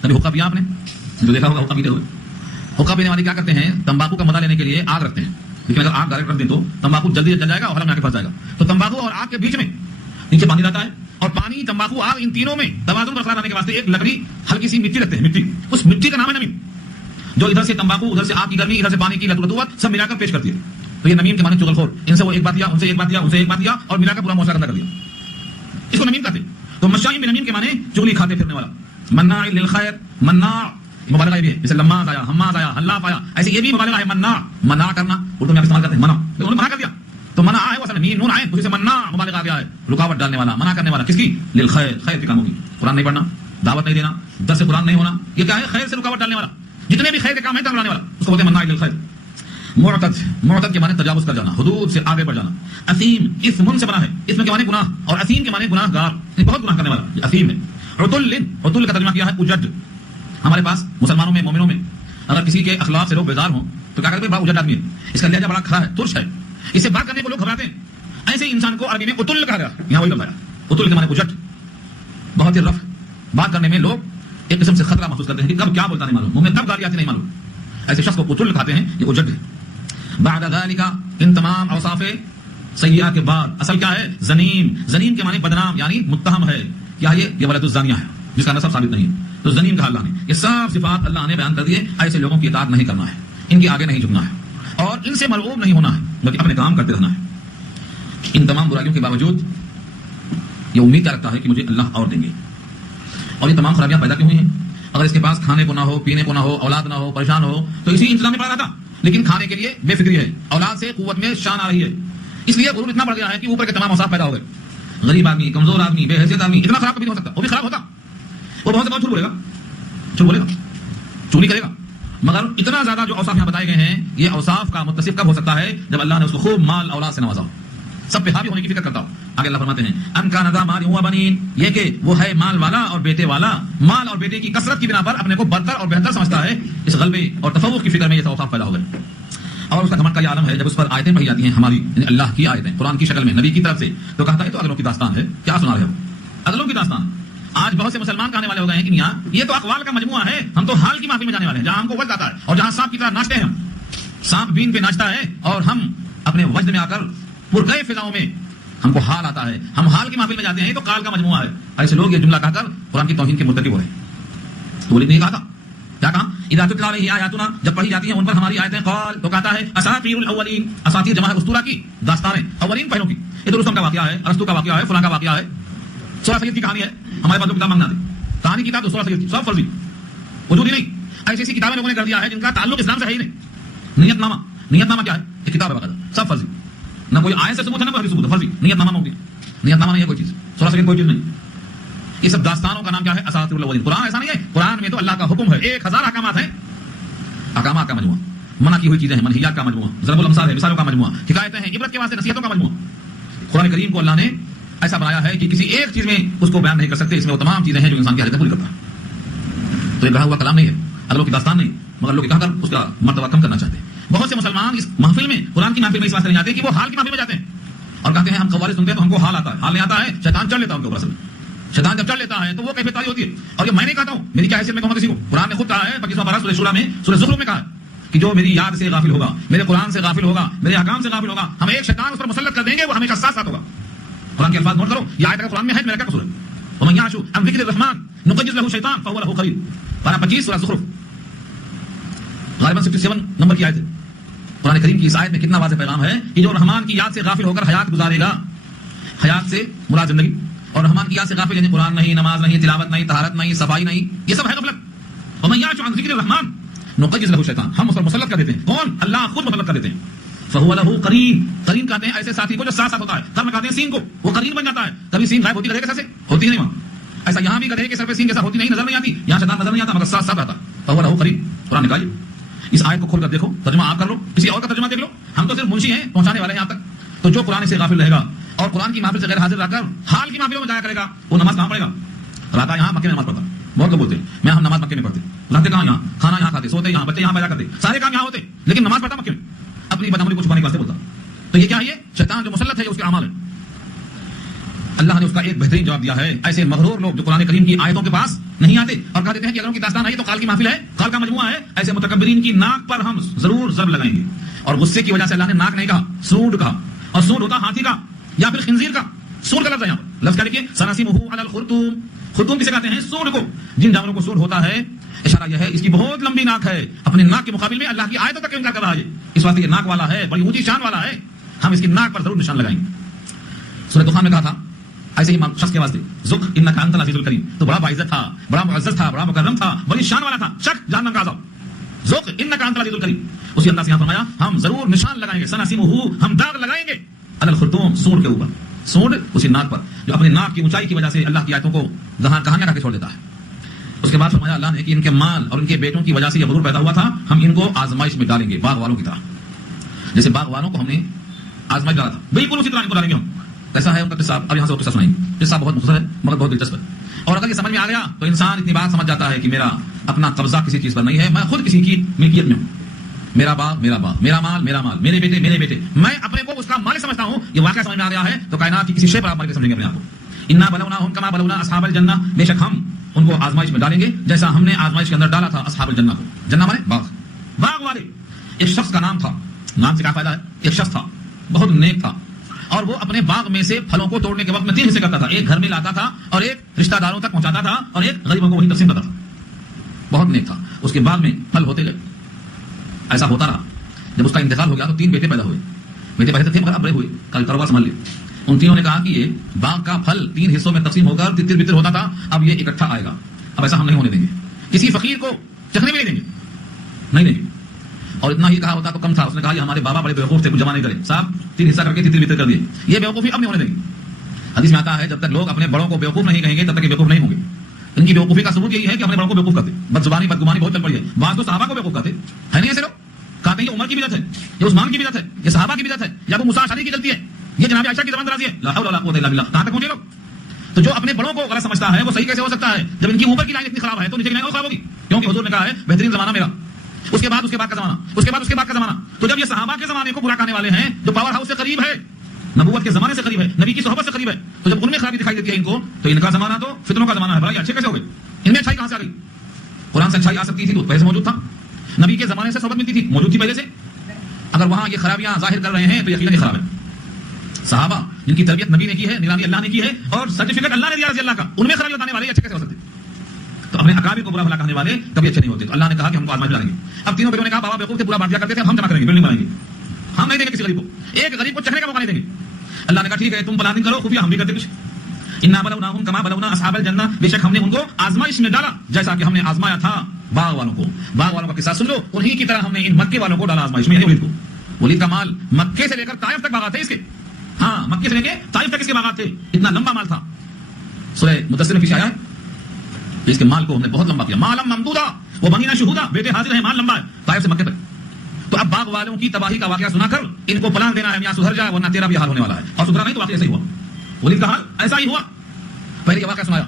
کبھی حقہ پیا آپ نے جو دیکھا ہوگا، حقہ پیتے ہوئے، حقہ پینے والے کیا کرتے ہیں؟ تمباکو کا مزہ لینے کے لیے آگ رکھتے ہیں، لیکن اگر آگ ڈائریکٹ رکھ دیں تو تمباکو جلدی جل جائے گا اور حلق میں آ کے پھنس جائے گا، تو تمباکو اور آگ کے بیچ میں نیچے پانی رہتا ہے، اور پانی، تمباکو، آگ، ان تینوں میں توازن برقرار رہنے کے واسطے ایک لکڑی ہلکی سی مٹی رکھتے ہیں، مٹی، اس مٹی کا نام ہے نمیم، جو ادھر سے تمباکو، ادھر سے آگ کی گرمی، ادھر سے پانی کی رطوبت سب ملا کر پیش کرتی ہے۔ تو یہ نمیم کے معنی چغل خور، ان سے وہ ایک بات دیا، ان سے ایک بات دیا، ان سے ایک بات دیا، اور ملا کر پورا معاشرہ گندا کر دیا، اس کو نمیم کہتے ہیں۔ تو مشاء بنمیم کے معنی چغلی کھاتے پھرنے والا، مناع للخیر، مناع مبالغہ بھی ہے، جیسے لماز آیا، حماز آیا، حلاف آیا، ایسے یہ بھی مبالغہ ہے، مناع، منع کرنا، اردو میں آپ استعمال کرتے ہیں منع، انہوں نے منع کر دیا، تو منع ہے وہ اصل میم نون عین، اسی سے منع مبالغہ آ گیا ہے، رکاوٹ ڈالنے والا، منع کرنے والا، کس کی؟ للخیر، خیر کے کاموں کی۔ قرآن نہیں پڑھنا، دعوت نہیں دینا، درس قرآن نہیں ہونا، یہ کیا ہے؟ خیر سے رکاوٹ ڈالنے والا، جتنے بھی خیر کے کام ہیں کروانے والا، اس کو بولتے ہیں مناع للخیر۔ معتد کے معنی تجاوز کر جانا، حدود سے آگے بڑھ جانا۔ اثیم اسم سے بنا ہے، اسم کے معنی گناہ، اور اثیم کے معنی گناہ گار، بہت گناہ کرنے والا، یہ اثیم ہے۔ عتل کا ترجمہ کیا ہے اجڈ۔ ہمارے پاس مسلمانوں میں، مومنوں میں اگر کسی کے اخلاق سے لوگ بیزار ہوں تو کیا کرتے ہیں؟ بڑا اجڈ آدمی ہے، اس کا لہجہ بڑا کھڑا ہے، ترش ہے، اس سے بات کرنے کو لوگ گھبراتے ہیں، ایسے انسان کو عربی میں عتل کہا گیا، یہاں وہی لفظ ہے، عتل کے معنی اجڈ، بہت ہی رف، بات کرنے میں لوگ ایک قسم سے خطرہ محسوس کرتے ہیں کہ کب کیا بولتا نہیں معلوم، منہ میں کب گالی آتی نہیں معلوم، ایسے شخص کو عتل کہتے ہیں، یہ اجڈ ہے۔ بعد ذالک، ان تمام اوصاف سیئہ کے بعد اصل کیا ہے؟ زنیم۔ زنیم کے معنی بدنام، یعنی متہم ہے، کیا یہ ولد الزانیہ ہے جس کا نسب ثابت نہیں ہے، تو زنیم کہا اللہ نے۔ یہ سب صفات اللہ نے بیان کر دیے، ایسے لوگوں کی اطاعت نہیں کرنا ہے، ان کے آگے نہیں جھکنا ہے، اور ان سے مرعوب نہیں ہونا ہے، بلکہ اپنے کام کرتے رہنا ہے۔ ان تمام برائیوں کے باوجود یہ امید کیا رکھتا ہے کہ مجھے اللہ اور دیں گے، اور یہ تمام خرابیاں پیدا کیوں ہوئی ہیں؟ اگر اس کے پاس کھانے کو نہ ہو، پینے کو نہ ہو، اولاد نہ ہو، پریشان ہو، تو اسی انتظام میں پڑا رہتا، لیکن کھانے کے لیے بے فکری ہے، اولاد سے قوت میں شان آ رہی ہے، اس لیے غرور اتنا بڑھ گیا ہے کہ اوپر کے تمام اوصاف پیدا ہو گئے۔ غریب آدمی، کمزور آدمی، بے حیثیت آدمی اتنا خراب کبھی نہیں ہو سکتا، وہ بھی خراب ہوتا، وہ بہت سے بہت جھوٹ بولے گا، چوری کرے گا، مگر اتنا زیادہ جو اوصاف یہاں بتائے گئے ہیں، یہ اوصاف کا متصف کب ہو سکتا ہے؟ جب اللہ نے اس کو خوب مال اولاد سے نوازا ہو، سب پہ حاوی ہونے کی فکر کرتا ہو۔ آگے اللہ فرماتے ہیں ان کان ذا مال و بنین، یہ کہ وہ ہے مال والا اور بیٹے والا، مال اور بیٹے کی کثرت کی بنا پر اپنے کو برتر اور بہتر سمجھتا ہے، اس غلبے اور تفوق کی فکر میں یہ اوصاف پیدا ہو گئے، اور اس کا گھمنڈ کا یہ عالم ہے جب اس پر آیتیں پڑھی جاتی ہیں ہماری، یعنی اللہ کی آیتیں قرآن کی شکل میں نبی کی طرف سے، تو کہتا ہے تو عدلوں کی داستان ہے، کیا سنا رہے ہو؟ عدلوں کی داستان۔ آج بہت سے مسلمان کہنے والے ہو گئے ہیں کہ یہ تو اقوال کا مجموعہ ہے، ہم تو حال کی محفل میں جانے والے ہیں جہاں ہم کو وجد آتا ہے، اور جہاں سانپ کی طرح ناچتے ہیں، سانپ بین پہ ناچتا ہے، اور ہم اپنے وجد میں آ کر پرگئے فضاؤں میں ہم کو حال آتا ہے، ہم حال کی محفل میں جاتے ہیں، یہ تو قال کا مجموعہ ہے۔ ایسے لوگ یہ جملہ کہہ کر قرآن کی توہین کے مرتکب ہو رہے ہیں۔ تو ولید نے کہا تھا، کیا کہا؟ اذا تتلی علیہ آیاتنا، جب پڑھی جاتی ہیں ان پر ہماری آیتیں، قال، تو کہتا ہے اساطیر الاولین، اساطیر جمع ہے اسطورہ کی، داستانیں، اولین پہلوں کی، یہ تو رستم کا واقعہ ہے، ارسطو کا واقعہ ہے، فلاں کا واقعہ ہے، سورہ سید کی کہانی ہے، ہمارے پاس جو کتاب مانگنا تھی، کہانی کی کتاب تو سورہ سید کی، سب فرضی، وجود ہی نہیں، ایسی ایسی کتابیں لوگوں نے کر دیا ہے جن کا تعلق اسلام سے ہے ہی نہیں۔ نیت نامہ کیا ہے؟ ایک کتاب ہے باقاعدہ، سب فرضی، نہ کوئی آیت سے ثبوت ہے نہ کوئی حدیث ثبوت ہے، فرضی، نیت نامہ ہوتی ہے، نیت نامہ نہیں ہے کوئی چیز، سورہ سید کوئی چیز نہیں، یہ سب داستانوں کا نام کیا ہے؟ اساطیر الاولین۔ قرآن ایسا نہیں ہے، قرآن میں تو اللہ کا حکم ہے، 1000 احکامات ہیں، احکامات کا مجموعہ، منع کی ہوئی چیزیں ہیں، منہیات کا مجموعہ، ضرب الامثال ہے، مثالوں کا مجموعہ، حکایتیں ہیں، عبرت کے واسطے نصیحتوں کا مجموعہ۔ قرآن کریم کو اللہ نے ایسا بنایا ہے کہ کسی ایک چیز میں اس کو بیان نہیں کر سکتے، اس میں وہ تمام چیزیں ہیں جو انسان کی حاجتیں پوری کرتا ہے۔ تو یہ کہا ہوا کلام نہیں ہے، عدلوں کی داستان نہیں، مگر لوگ کہہ کر اس کا مرتبہ کم کرنا چاہتے ہیں۔ بہت سے مسلمان اس محفل میں، قرآن کی محفل میں اس واسطے نہیں جاتے کہ وہ حال کی محفل میں جاتے ہیں اور کہتے ہیں ہم قوالی سنتے ہیں تو ہم کو حال آتا ہے، حال نہیں آتا ہے، شیطان چڑھ لیتا ہے ان کے اوپر، اصل میں شیطان جب چڑھ لیتا ہے تو وہ کیفیت تاری ہوتی ہے۔ اور یہ میں نہیں کہتا ہوں، میری کیا حیثیت میں کہوں کسی کو، قرآن نے خود کہا ہے 25واں پارہ سورہ شورى میں، سورہ زخرف میں کہا ہے کہ جو میری یاد سے غافل ہوگا، میرے قرآن سے غافل ہوگا، میرے احکام سے غافل ہوگا، ہم ایک شیطان اس پر مسلط کر دیں گے، وہ ہمیشہ ساتھ ساتھ ہوگا۔ قرآن کے الفاظ نوٹ کرو، یہ آیت اگر قرآن میں ہے میرا کیا قصور ہے؟ ومن يعش عن ذکر الرحمن نقيض له شیطان فهو له قرین، پارہ 25 سورہ زخرف، غالباً 67 نمبر کی آیت ہے۔ قرآن کریم کی اس آیت میں کتنا واضح پیغام ہے کہ جو رحمان کی یاد سے غافل ہو کر حیات گزارے گا، حیات سے مراد زندگی، اور رحمان کی یاد سے غافل یعنی قرآن نہیں، نماز نہیں، تلاوت نہیں، طہارت نہیں، صفائی نہیں، یہ سب ہے غفلت۔ ومن يعش عن ذکر الرحمن نقيض له شیطان، ہم اس پر مسلط کر دیتے ہیں، کون؟ اللہ خود مسلط کر دیتے ہیں۔ فهو له قرین، قرین کہتے ہیں ایسے ساتھی کو جو ساتھ ساتھ ہوتا ہے، قرن کہتے ہیں سین کو، وہ قرین بن جاتا ہے۔ کبھی سین غائب ہوتی گدھے کے سر سے ہوتی نہیں، وہاں ایسا یہاں بھی گدھے کے سر پہ سین کے ساتھ ہوتی نہیں، نظر نہیں آتی، یہاں شیطان نظر نہیں آتا مگر ساتھ ساتھ آتا۔ فهو له قرین، قرآن نکالیے اس آیت کو کھول کر دیکھو، ترجمہ آپ کر لو، کسی اور کا ترجمہ دیکھ لو، ہم تو صرف منشی ہیں، پہنچانے والے ہیں یہاں تک۔ تو جو قرآن سے غافل رہے گا اور قرآن کی محفل سے غیر حاضر رہ کر حال کی محفلوں میں جایا کرے گا، وہ نماز کہاں پڑھے گا؟ رہتا یہاں مکے میں نماز پڑھتا، بہت لوگ بولتے ہیں ہم نماز مکے میں پڑھتے، رہتے کہاں؟ یہاں، کھانا یہاں کھاتے، سوتے یہاں، بچے یہاں پیدا کرتے، سارے کام یہاں ہوتے، لیکن نماز پڑھتا مکے میں، اپنی بدعملی کو چھپانے کے واسطے بولتا۔ تو یہ کیا ہے؟ شیطان جو مسلط ہے، اس کے اعمال ہیں۔ اللہ نے اس کا ایک بہترین جواب دیا ہے، ایسے مغرور لوگ جو قرآن کریم کی آیتوں کے پاس نہیں آتے اور کہہ دیتے ہیں کہ اگر ان کی داستان ہے تو قال کی محفل ہے، قال کا مجموعہ ہے، ایسے متکبرین کی ناک پر ہم ضرور ضرب لگائیں گے۔ اور غصے کی وجہ سے اللہ نے ناک نہیں کہا، سونڈ کہا، اور سونڈ ہوتا ہاتھی کا یا پھر خنزیر کا، سونڈ کا لفظ ہے یہاں پر، لفظ کیا لکھیے؟ سناسمہ علی الخرطوم، خرطوم کسے کہتے ہیں؟ سونڈ کو، جن جانوروں کو سونڈ ہوتا ہے، اشارہ یہ ہے اس کی بہت لمبی ناک ہے، اپنے ناک کے مقابل میں اللہ کی آیتوں تک انکار کر رہا ہے، اس واسطے یہ ناک والا ہے، بڑی اونچی شان والا ہے، ہم اس کی ناک پر ضرور نشان لگائیں گے۔ سورہ دخان میں کہا تھا ایسے ہی شخص کے واسطے، ذق انک انت العزیز الکریم، تو بڑا باعزت تھا، بڑا معزز تھا، بڑا مکرم تھا، بڑی شان والا تھا، شک جہنم کا عذاب، ذق انک انت العزیز الکریم، اسی انداز سے یہاں فرمایا ہم ضرور نشان لگائیں گے، سناسمہ، ہم داغ لگائیں گے، علی الخرطوم، سونڈ کے اوپر، سونڈ اسی ناک پر جو اپنے ناک کی اونچائی کی وجہ سے اللہ کی آیتوں کو کہاں کہاں کے چھوڑ دیتا ہے، اس کے بعد فرمایا اللہ نے کہ ان کے مال اور ان کے بیٹوں کی وجہ سے یہ غرور پیدا ہوا تھا، ہم ان کو آزمائش میں ڈالیں گے باغ والوں کی طرح، جیسے باغ والوں کو ہم نے آزمائش ڈالا تھا، بالکل اسی طرح ان کو ڈالیں گے ہم. کیسا ہے ان کا قصہ؟ اب یہاں سے وہ قصہ سنائیں گے. قصہ بہت مختصر ہے مگر بہت دلچسپ ہے، اور اگر یہ سمجھ میں آ گیا تو انسان اتنی بات سمجھ جاتا ہے کہ میرا اپنا قبضہ کسی چیز پر نہیں ہے، میں خود کسی کی ملکیت میں ہوں. میرا باغ میرا باغ، میرا مال میرا مال، میرے بیٹے میرے بیٹے، میں اپنے کو اس کا مالک سمجھتا ہوں. یہ واقعہ سمجھ میں آ گیا ہے تو کائنات کی کسی شے پر آپ مالک سمجھیں گے اپنے آپ کو. انا بلوناہم کما بلونا اصحاب الجنہ، بے شک ہم ان کو آزمائش میں ڈالیں گے جیسا ہم نے آزمائش کے اندر ڈالا تھا اصحاب الجنہ کو. جنہ مانے باغ، باغ والے. ایک شخص کا نام تھا، نام سے کیا فائدہ ہے؟ ایک شخص تھا بہت نیک تھا، اور وہ اپنے باغ میں سے پھلوں کو توڑنے کے وقت میں 3 حصے کرتا تھا. ایک گھر میں لاتا تھا اور ایک رشتہ داروں تک پہنچاتا تھا اور ایک غریبوں کو وہیں تقسیم کرتا تھا. بہت نیک تھا. اس کے باغ میں پھل ہوتے گئے. ایسا ہوتا رہا. جب اس کا انتقال ہو گیا تو 3 بیٹے پیدا ہوئے. بیٹے پہلے تھے مگر اب بڑے ہوئے. کاروبار سنبھال لیا. ان تینوں نے کہا کہ یہ باغ کا پھل 3 حصوں میں تقسیم ہو کر تتر بتر ہوتا تھا، اب یہ اکٹھا آئے گا. اب ایسا ہم نہیں ہونے دیں گے. کسی فقیر کو چکھنے بھی نہیں دیں گے، نہیں دیں گے. اور اتنا ہی کہا ہوتا تو کم تھا. اس نے کہا یہ ہمارے بابا بڑے بیوقوف تھے، کچھ جمع نہیں کرے صاحب، 3 حصہ کر کے تتر بتر کر دیے. یہ بیوقوفی اب نہیں ہونے دیں گے. حدیث میں آتا ہے جب تک لوگ اپنے بڑوں کو بیوقوف نہیں کہیں گے تب تک یہ بیوقوف نہیں ہوں گے. ان کی بیوقوفی کا ثبوت یہی ہے کہ اپنے بڑوں کو بیوقوف کرتے. بدزبانی بدگمانی بہت چل پڑی ہے. بعض تو صحابہ کو بیوقوف کرتے ہے. نہیں ایسے لوگ کہتے ہیں یہ عمر کی بدعت ہے، یہ عثمان کی بدعت ہے، یہ صحابہ کی بدعت ہے، یا ابو موسیٰ اشعری کی غلطی ہے، یہ جناب عائشہ کی زبان درازی ہے. لا حول ولا قوت الا باللہ. کہاں تک پہنچے لوگ؟ تو جو اپنے بڑوں کو غلط سمجھتا ہے وہ صحیح کیسے ہو سکتا ہے؟ جب ان کی اوپر کی لائن اتنی خراب ہے تو نیچے کی لائن اور خراب ہوگی. کیونکہ حضور نے کہا ہے بہترین زمانہ میرا، اس کے بعد کا زمانہ، اس کے بعد کا زمانہ. تو جب یہ صحابہ کے زمانے کو برا کرنے والے ہیں جو پاور ہاؤس سے قریب ہے، نبوت کے زمانے سے قریب ہے، نبی کی صحبت سے قریب ہے، تو جب ان میں خرابی دکھائی دیتی ہے ان کو، تو ان کا زمانہ تو فتنوں کا زمانہ ہے. بھائی اچھے کیسے ہو گئے؟ ان میں اچھائی کہاں سے آ گئی؟ قرآن سے اچھائی آ سکتی تھی تو پہلے سے موجود تھا. نبی کے زمانے سے صحبت ملتی تھی، موجود تھی پہلے سے. اگر وہاں یہ خرابیاں ظاہر کر رہے ہیں تو یقیناً یہ خراب ہے. صحابہ جن کی تربیت نبی نے کی ہے، نیلامی اللہ نے کی ہے، اور سرٹیفکیٹ اللہ نے دیا رضی اللہ کا، ان میں خرابی بتانے والے اچھے کیسے ہو سکتے؟ تو اپنے اکابر کو برا بھلا کہنے والے کبھی اچھے نہیں ہوتے. تو اللہ نے کہا کہ ہم کو آزمائش میں ڈالیں گے. اب تینوں بیٹوں نے کہا بابا بیوقوف تھے، پورا بانٹ دیا کرتے تھے، ہم جمع کریں گے، بلڈنگ بنائیں گے، ہم نہیں دیں گے کسی غریب کو، ایک غریب کو چکھنے کا موقع نہیں دیں گے. اللہ نے کہا ٹھیک ہے تم پلاننگ کرو، خفیہ ہم بھی کرتے کچھ. انا بلوناہم کما بلونا اصحاب الجنہ، بے شک ہم نے ان کو آزمائش میں ڈالا جیسا کہ ہم نے آزمایا تھا باغ والوں کو. باغ والوں کا قصہ سن لو، انہی کی طرح ہم نے ان مکے والوں کو ڈالا آزمائش میں. ولید کو، ولید کا مال مکے سے لے کر طائف تک باغات تھے اس کے. ہاں مکے سے لے کے طائف تک اس کے باغات تھے. اتنا لمبا مال تھا. سورہ مدثر میں پیچھے آیا ہے اس کے مال کو ہم نے بہت لمبا کیا. مالم ممدودا وہ بنینا شہودا، بیٹے حاضر ہیں، مال لمبا ہے طائف سے مکے تک. تو اب باغ والوں کی تباہی کا واقعہ سنا کر ان کو پلان دینا ہے یہاں سدھر جائے ورنہ تیرا بھی حال ہونے والا ہے. اور سدھرا نہیں تو واقعہ ایسا ہی ہوا. ولید کا حال ایسا ہی ہوا. پہلے یہ واقعہ سنایا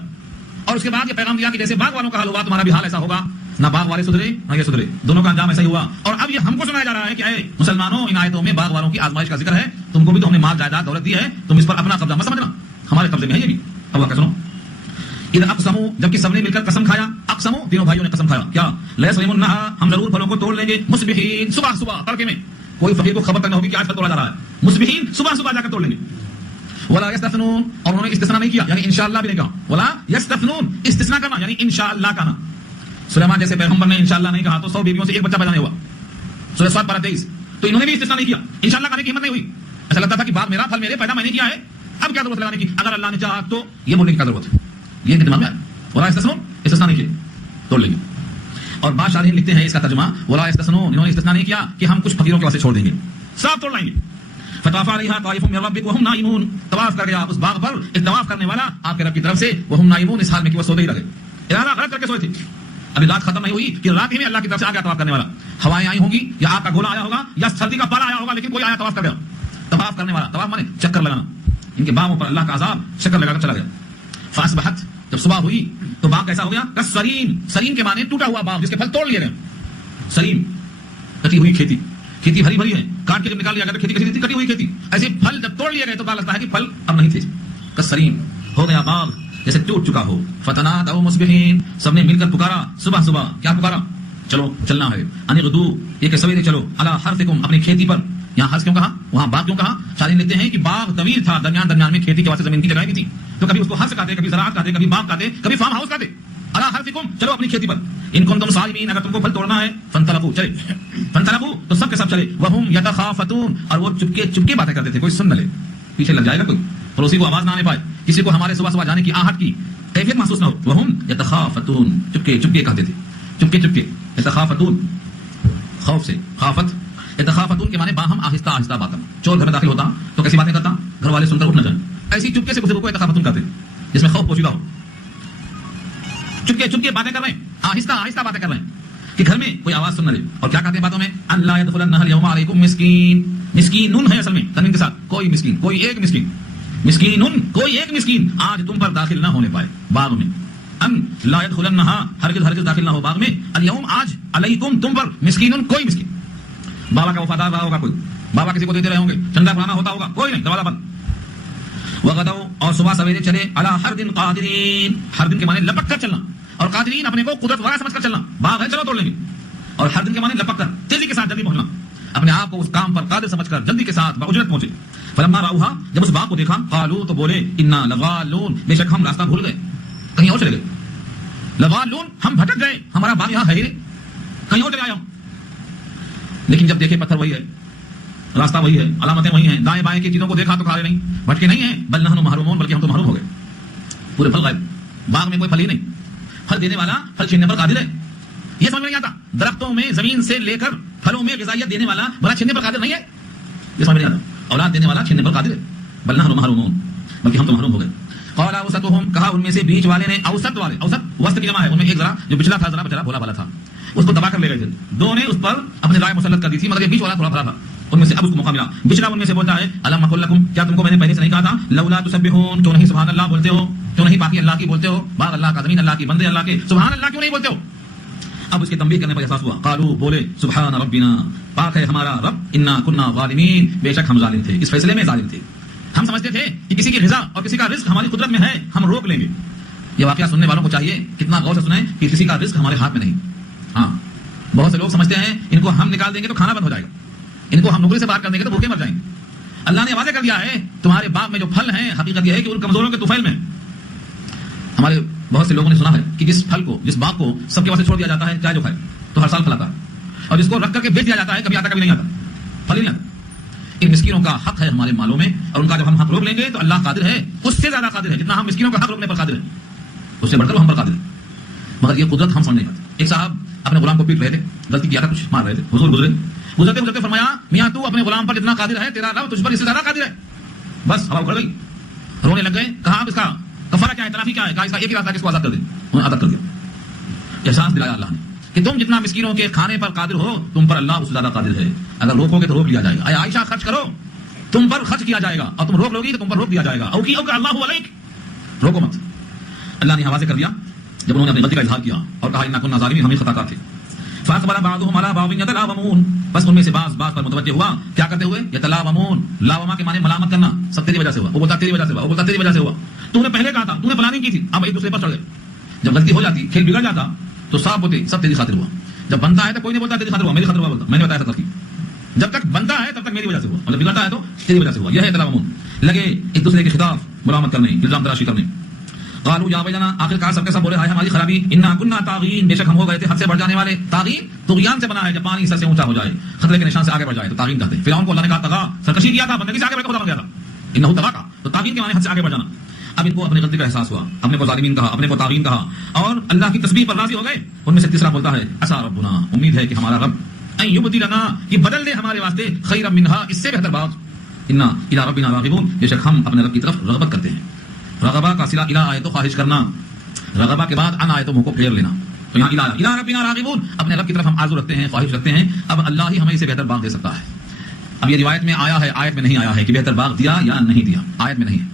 اور اس کے بعد یہ پیغام دیا کہ جیسے باغ والوں کا حال ہوا تمہارا بھی حال ایسا ہوگا. نہ باغ والے سدھرے نہ یہ سدھرے، دونوں کا انجام ایسا ہی ہوا. اور اب یہ ہم کو سنایا جا رہا ہے کہ اے مسلمانوں، ان آیتوں میں باغ والوں کی آزمائش کا ذکر ہے. تم کو بھی تو ہم نے مال جائیداد دولت دی ہے، تم اس پر اپنا قبضہ مت سمجھنا، ہمارے قبضے میں ہے یہ بھی. اب واقعہ سنو. اذا اقسموا، جبکہ سب نے مل کر قسم کھایا. اقسموا تینوں بھائیوں نے قسم کھایا کیا؟ لیسلمنها، ہم ضرور پھلوں کو توڑ لیں گے. مصبحین، صبح صبح تڑکے میں. کوئی فقیر کو خبر تک نہ ہوگی کہ آج پھل توڑا جا رہا ہے. مصبحین، صبح صبح جا کر توڑ لیں گے. ولا یستثنون، اور انہوں نے استثناء نہیں کیا یعنی انشاءاللہ بھی نہیں کہا. ولا یستثنون، استثناء کرنا یعنی انشاءاللہ کہنا. سلیمان جیسے پیغمبر نے انشاءاللہ نہیں کہا تو 100 بیویوں سے ایک بچہ پیدا نہیں ہوا. سورہ صاد پارہ 23. تو انہوں نے بھی استثناء نہیں کیا، انشاءاللہ کہنے کی ہمت نہیں ہوئی. ایسا لگتا تھا کہ باغ میرا، پھل میرے، پیدا میں نے کیا ہے، اب کیا ضرورت لگانے کی؟ اگر اللہ نے چاہا تو یہ بولنے کی کیا ضرورت ہے؟ یہ ان کے دماغ میں آیا. ولا یستثنون، استثناء نہیں کیا، توڑ لیں گے. اور بعض شارحین لکھتے ہیں اس کا ترجمہ ولا یستثنون، انہوں نے استثناء نہیں کیا کہ ہم کچھ فقیروں کے واسطے چھوڑ دیں گے، صاف توڑ لیں گے. فطاف علیہا طائف من ربک وهم نائمون، طواف کر گیا اس باغ پر ایک طواف کرنے والا آپ کے رب کی طرف سے. وهم نائمون، اس حال میں کہ وہ سوتے ہی رہ گئے، ارادہ غلط کر کے سوئے تھے. ابھی رات ختم نہیں ہوئی کہ رات ہی میں اللہ کی طرف سے آ گیا طواف کرنے والا. ہوائیں آئی ہوں گی یا آگ کا گولا آیا ہوگا یا سردی کا پالا آیا ہوگا، لیکن کوئی آیا طواف کر گیا. طواف کرنے والا، طواف مانے چکر لگانا. ان کے باغوں پر اللہ کا عذاب چکر لگا کر چلا گیا. فاصبحت، جب صبح ہوئی تو باغ کیسا ہو گیا؟ کسرین، سرین کے معنی ٹوٹا ہوا باغ جس کے پھل توڑ لیے گئے. سرین، کٹی ہوئی کھیتی. کھیتی ہری بھری ہے، کاٹ کے جب نکال لیا گیا تو کھیتی کیسی تھی؟ کٹی ہوئی کھیتی. ایسے پھل جب توڑ لیے گئے تو پتا لگتا ہے کہ پھل اب نہیں تھے. کسرین، ہو گیا باغ جیسے ٹوٹ چکا ہو. فتنادوا مصبحین، سب نے مل کر پکارا صبح صبح. کیا پکارا؟ چلو چلنا ہے. ان اغدوا، یہ کہ سویرے چلو. علی حرثکم، اپنی کھیتی پر. یہاں حرث کیوں کہا، وہاں باغ کیوں کہا؟ شاہدین لیتے ہیں کہ باغ طویل تھا، درمیان درمیان میں کھیتی کے واسطے زمین کی جگہیں بھی تھی، تو کبھی اس کو حرث کہتے، کبھی زراعت کہتے، کبھی باغ کہتے، کبھی فارم ہاؤس کہتے. علی حرثکم، چلو اپنی کھیتی پر. ان کنتم صارمین، اگر تم کو پھل توڑنا ہے. فانطلقوا، چلے. فانطلقوا، تو سب کے سب چلے. وهم يتخافتون، اور وہ چپکے چپکے باتیں کرتے تھے، کوئی سن نہ لے، پیچھے لگ جائے گا کوئی، پڑوسی کو آواز نہ آنے پائے، کسی کو ہمارے صبح صبح جانے کی آہٹ کی کیفیت محسوس نہ ہو. وهم يتخافتون، چپکے چپکے کہتے تھے، چپکے چپکے. يتخافتون، خوف سے. خافت، يتخافتون کے معنی باہم آہستہ آہستہ بات کرنا. چور گھر میں داخل ہوتا تو کیسی باتیں کرتا، گھر والے سن کر اٹھ نہ جائیں. ایسی چپکے سے کسی کو يتخافتون کہتے ہیں جس میں خوف پوشیدہ ہو. چپکے چپکے باتیں کر رہے ہیں، آہستہ آہستہ باتیں کر رہے ہیں کہ گھر میں کوئی آواز سن نہ لے. اور کیا کہتے ہیں باتوں میں؟ ان لا يدخلنها اليوم عليكم مسکین. مسکینن ہے اصل میں تنوین کے ساتھ، کوئی مسکین، کوئی ایک مسکین. مسکینن کوئی ایک مسکین آج تم پر داخل نہ ہونے پائے باغ میں. ان لا يدخلنها ہرگز ہرگز داخل نہ ہو باغ میں. اليوم آج علیکم تم پر مسکینن کوئی مسکین. بابا کا وفادار رہا ہوگا کوئی، بابا کسی کو دیتے رہے ہوں گے، چندہ پرانا ہوتا ہوگا، کوئی نہیں، دروازہ بند. وغدوا اور صبح سویرے چلے علی حرد قادرین. حرد کے معنی لپک کر چلنا، اور قادرین اپنے کو قدرت والا سمجھ کر چلنا. باغ ہے چلو توڑ لیں گے. اور حرد کے معنی لپک کر تیزی کے ساتھ جلدی پہنچنا، اپنے آپ کو اس کام پر قادر سمجھ کر جلدی کے ساتھ باوجرت پہنچے. فلما راؤہا جب اس باغ کو دیکھا قالوا تو بولے انا لغالون بے شک ہم راستہ بھول گئے، کہیں اور چلے گئے. لغالون ہم بھٹک گئے، ہمارا باغ یہاں ہے ہی نہیں، کہیں اور چلے آئے ہم. لیکن جب دیکھے پتھر وہی ہے، راستہ وہی ہے، علامتیں وہی ہیں، دائیں بائیں کی چیزوں کو دیکھا تو کھا رہے نہیں، بھٹکے نہیں ہیں. بل نحن محرومون بلکہ ہم تو محروم ہو گئے، پورے پھل غائب. باغ میں کوئی پھل ہی نہیں، پھل دینے والا پھل چھیننے پر قادر ہے. یہ سمجھ میں نہیں آتا، درختوں میں زمین سے لے کر پھلوں میں غذائیت دینے والا بھلا چھیننے پر قادر نہیں ہے؟ یہ سمجھ میں نہیں آتا. اولاد دینے والا چھیننے پر قادر ہے. بل نحن محرومون بلکہ ہم تو محروم ہو گئے. قال اوسطهم کہا ان میں سے بیچ والے نے، اوسط والے، اوسط وسط کی جمع ہے، ان میں ایک ذرا جو پچھلا تھا ذرا بچڑا بھولا والا تھا، اس کو دبا کر لے گئے تھے. دو نے اس پر اپنی رائے مسلط کر دی تھی، مگر یہ بیچ والا تھوڑا بھرا تھا، ان میں سے اب اس کو موقع ملا. بچڑا ان میں سے بولتا ہے الم اقل لکم کیا تم کو میں نے پہلے سے نہیں کہا تھا لولا تسبحون کیوں نہیں سبحان اللہ بولتے ہو، کیوں نہیں پاکی اللہ کی بولتے ہو، باغ اللہ کا، زمین اللہ کی، بندے اللہ کے، سبحان اللہ کیوں نہیں بولتے ہو. اب اس کے تنبیہ کرنے پر احساس ہوا. قالوا بولے سبحان ربنا پاک ہے ہمارا رب، انا کنا ظالمین بے شک ہم ظالم تھے، اس فیصلے میں ظالم تھے. ہم سمجھتے تھے کہ کسی کی غذا اور کسی کا رزق ہماری قدرت میں ہے، ہم روک لیں گے. یہ واقعہ سننے والوں کو چاہیے کتنا غور سے سنیں کہ کسی کا رزق ہمارے ہاتھ میں نہیں. ہاں بہت سے لوگ سمجھتے ہیں ان کو ہم نکال دیں گے تو کھانا بند ہو جائے گا، ان کو ہم نوکری سے باہر کر دیں گے تو بھوکے مر جائیں گے. اللہ نے واضح کر دیا ہے تمہارے باغ میں جو پھل ہیں حقیقت یہ ہے کہ ان کمزوروں کے طفیل میں. ہمارے بہت سے لوگوں نے سنا ہے کہ جس پھل کو، جس باغ کو سب کے واسطے چھوڑ دیا جاتا ہے چاہے جو کھائے تو ہر سال پھل آتا ہے، اور جس کو رکھ کر کے بیچ دیا جاتا ہے کبھی آتا کبھی نہیں آتا، پھل ہی نہیں آتا. ان مسکینوں کا حق ہے ہمارے مالوں میں، اور ان کا جب ہم حق روک لیں گے تو اللہ قادر ہے، اس سے زیادہ قادر ہے جتنا ہم مسکینوں کا حق روکنے پر قادر ہے، اس سے بڑھ کر وہ ہم پر قادر ہے. مگر یہ قدرت ہم سمجھ نہیں پاتے. ایک صاحب اپنے غلام کو پیٹ رہے تھے، غلطی کیا تھا، کچھ مار رہے تھے، حضور گزرتے گزرتے فرمایا میاں تو اپنے غلام پر جتنا قادر ہے تیرا رب تجھ پر اس سے زیادہ قادر ہے. بس ہوا اکھڑ گئی، رونے لگ گئے. کہا اب اس کا کفارہ کیا ہے، تلافی کیا ہے؟ کہا اس کا ایک ہی راستہ ہے کہ اس کو آزاد کر دیں. انہوں نے آزاد کر دیا. احساس دلایا اللہ نے کہ تم جتنا مسکینوں کے کھانے پر قادر ہو تم پر اللہ اس سے زیادہ قادر ہے. اگر روکو گے تو روک لیا جائے گا. اے عائشہ خرچ کرو تم پر خرچ کیا جائے گا، اور تم روک لو گی تو تم پر روک دیا جائے گا. او کہ اللہ علیک، روکو مت. اللہ نے حوالے کر دیا جب انہوں نے اپنی غلطی کا اظہار کیا اور کہا انا کنا ظالمین، ہم ہی خطا کار تھے. فاقبل بعضهم على بعض يتلاومون، بس ان میں سے بعض پر متوجہ ہوا کیا کرتے ہوئے، یتلاومون، لاوما کے معنی ملامت کرنا، سب تیری وجہ سے ہوا، وہ بولتا تیری وجہ سے ہوا، وہ بولتا تیری وجہ سے ہوا، تو نے پہلے کہا تھا، تو نے پلاننگ کی تھی، اب ایک دوسرے پر چڑھ گئے. جب غلطی ہو جاتی، کھیل بگڑ جاتا تو صاحب ہوتے سب تیری خاطر ہوا. جب بنتا ہے تو کوئی نہیں بولتا تیری خاطر ہوا، میری خاطر ہوا بولتا، میں نے بتایا تھا ترتیب. جب تک بنتا ہے تب تک میری وجہ سے ہوا، اور جب بگڑتا ہے تو تیری وجہ سے ہوا. یہ ہے تلاومون، لگے ایک دوسرے کے خلاف ملامت کرنے، الزام تراشی کرنے. قالوا یا ویلنا، آخر کار سب کے سب بولے ہائے ہماری خرابی، انا کنا طاغین، بے شک ہم ہو گئے تھے حد سے بڑھ جانے والے. طاغین طغیان سے بنا ہے جب پانی سر سے اونچا ہو جائے، خطرے کے نشان سے آگے بڑھ جائے تو طاغین کہتے ہیں. فرعون کو اللہ نے کہا طغا، سرکشی کیا تھا، بندگی سے آگے بڑھ کر خدا بن گیا تھا. انه طغا کا تو طاغین کے معنی حد سے آگے بڑھ جانا. اب ان کو اپنی غلطی کا احساس ہوا، اپنے کو ظالمین کہا، اپنے کو طاغین کہا، اور اللہ کی تسبیح پر راضی ہو گئے. ان میں سے تیسرا بولتا ہے عسى ربنا، امید ہے کہ ہمارا رب ان یبدلنا، یہ بدل دے ہمارے واسطے خیرا منها، اس سے بہتر بات. انا الى ربنا راغبون، بے شک ہم اپنے رب کی طرف رغبت کرتے ہیں. رغبہ کا صلہ الى آئے تو خواہش کرنا، رغبہ کے بعد ان آئے تو منہ کو پھیر لینا. تو یہاں الى ربنا راغبون، اپنے رب کی طرف ہم آرزو رکھتے ہیں، خواہش رکھتے ہیں. اب اللہ ہی ہمیں اسے بہتر باغ دے سکتا ہے. اب یہ روایت میں آیا ہے، آیت میں نہیں آیا ہے کہ بہتر باغ دیا یا نہیں دیا، آیت میں نہیں ہے.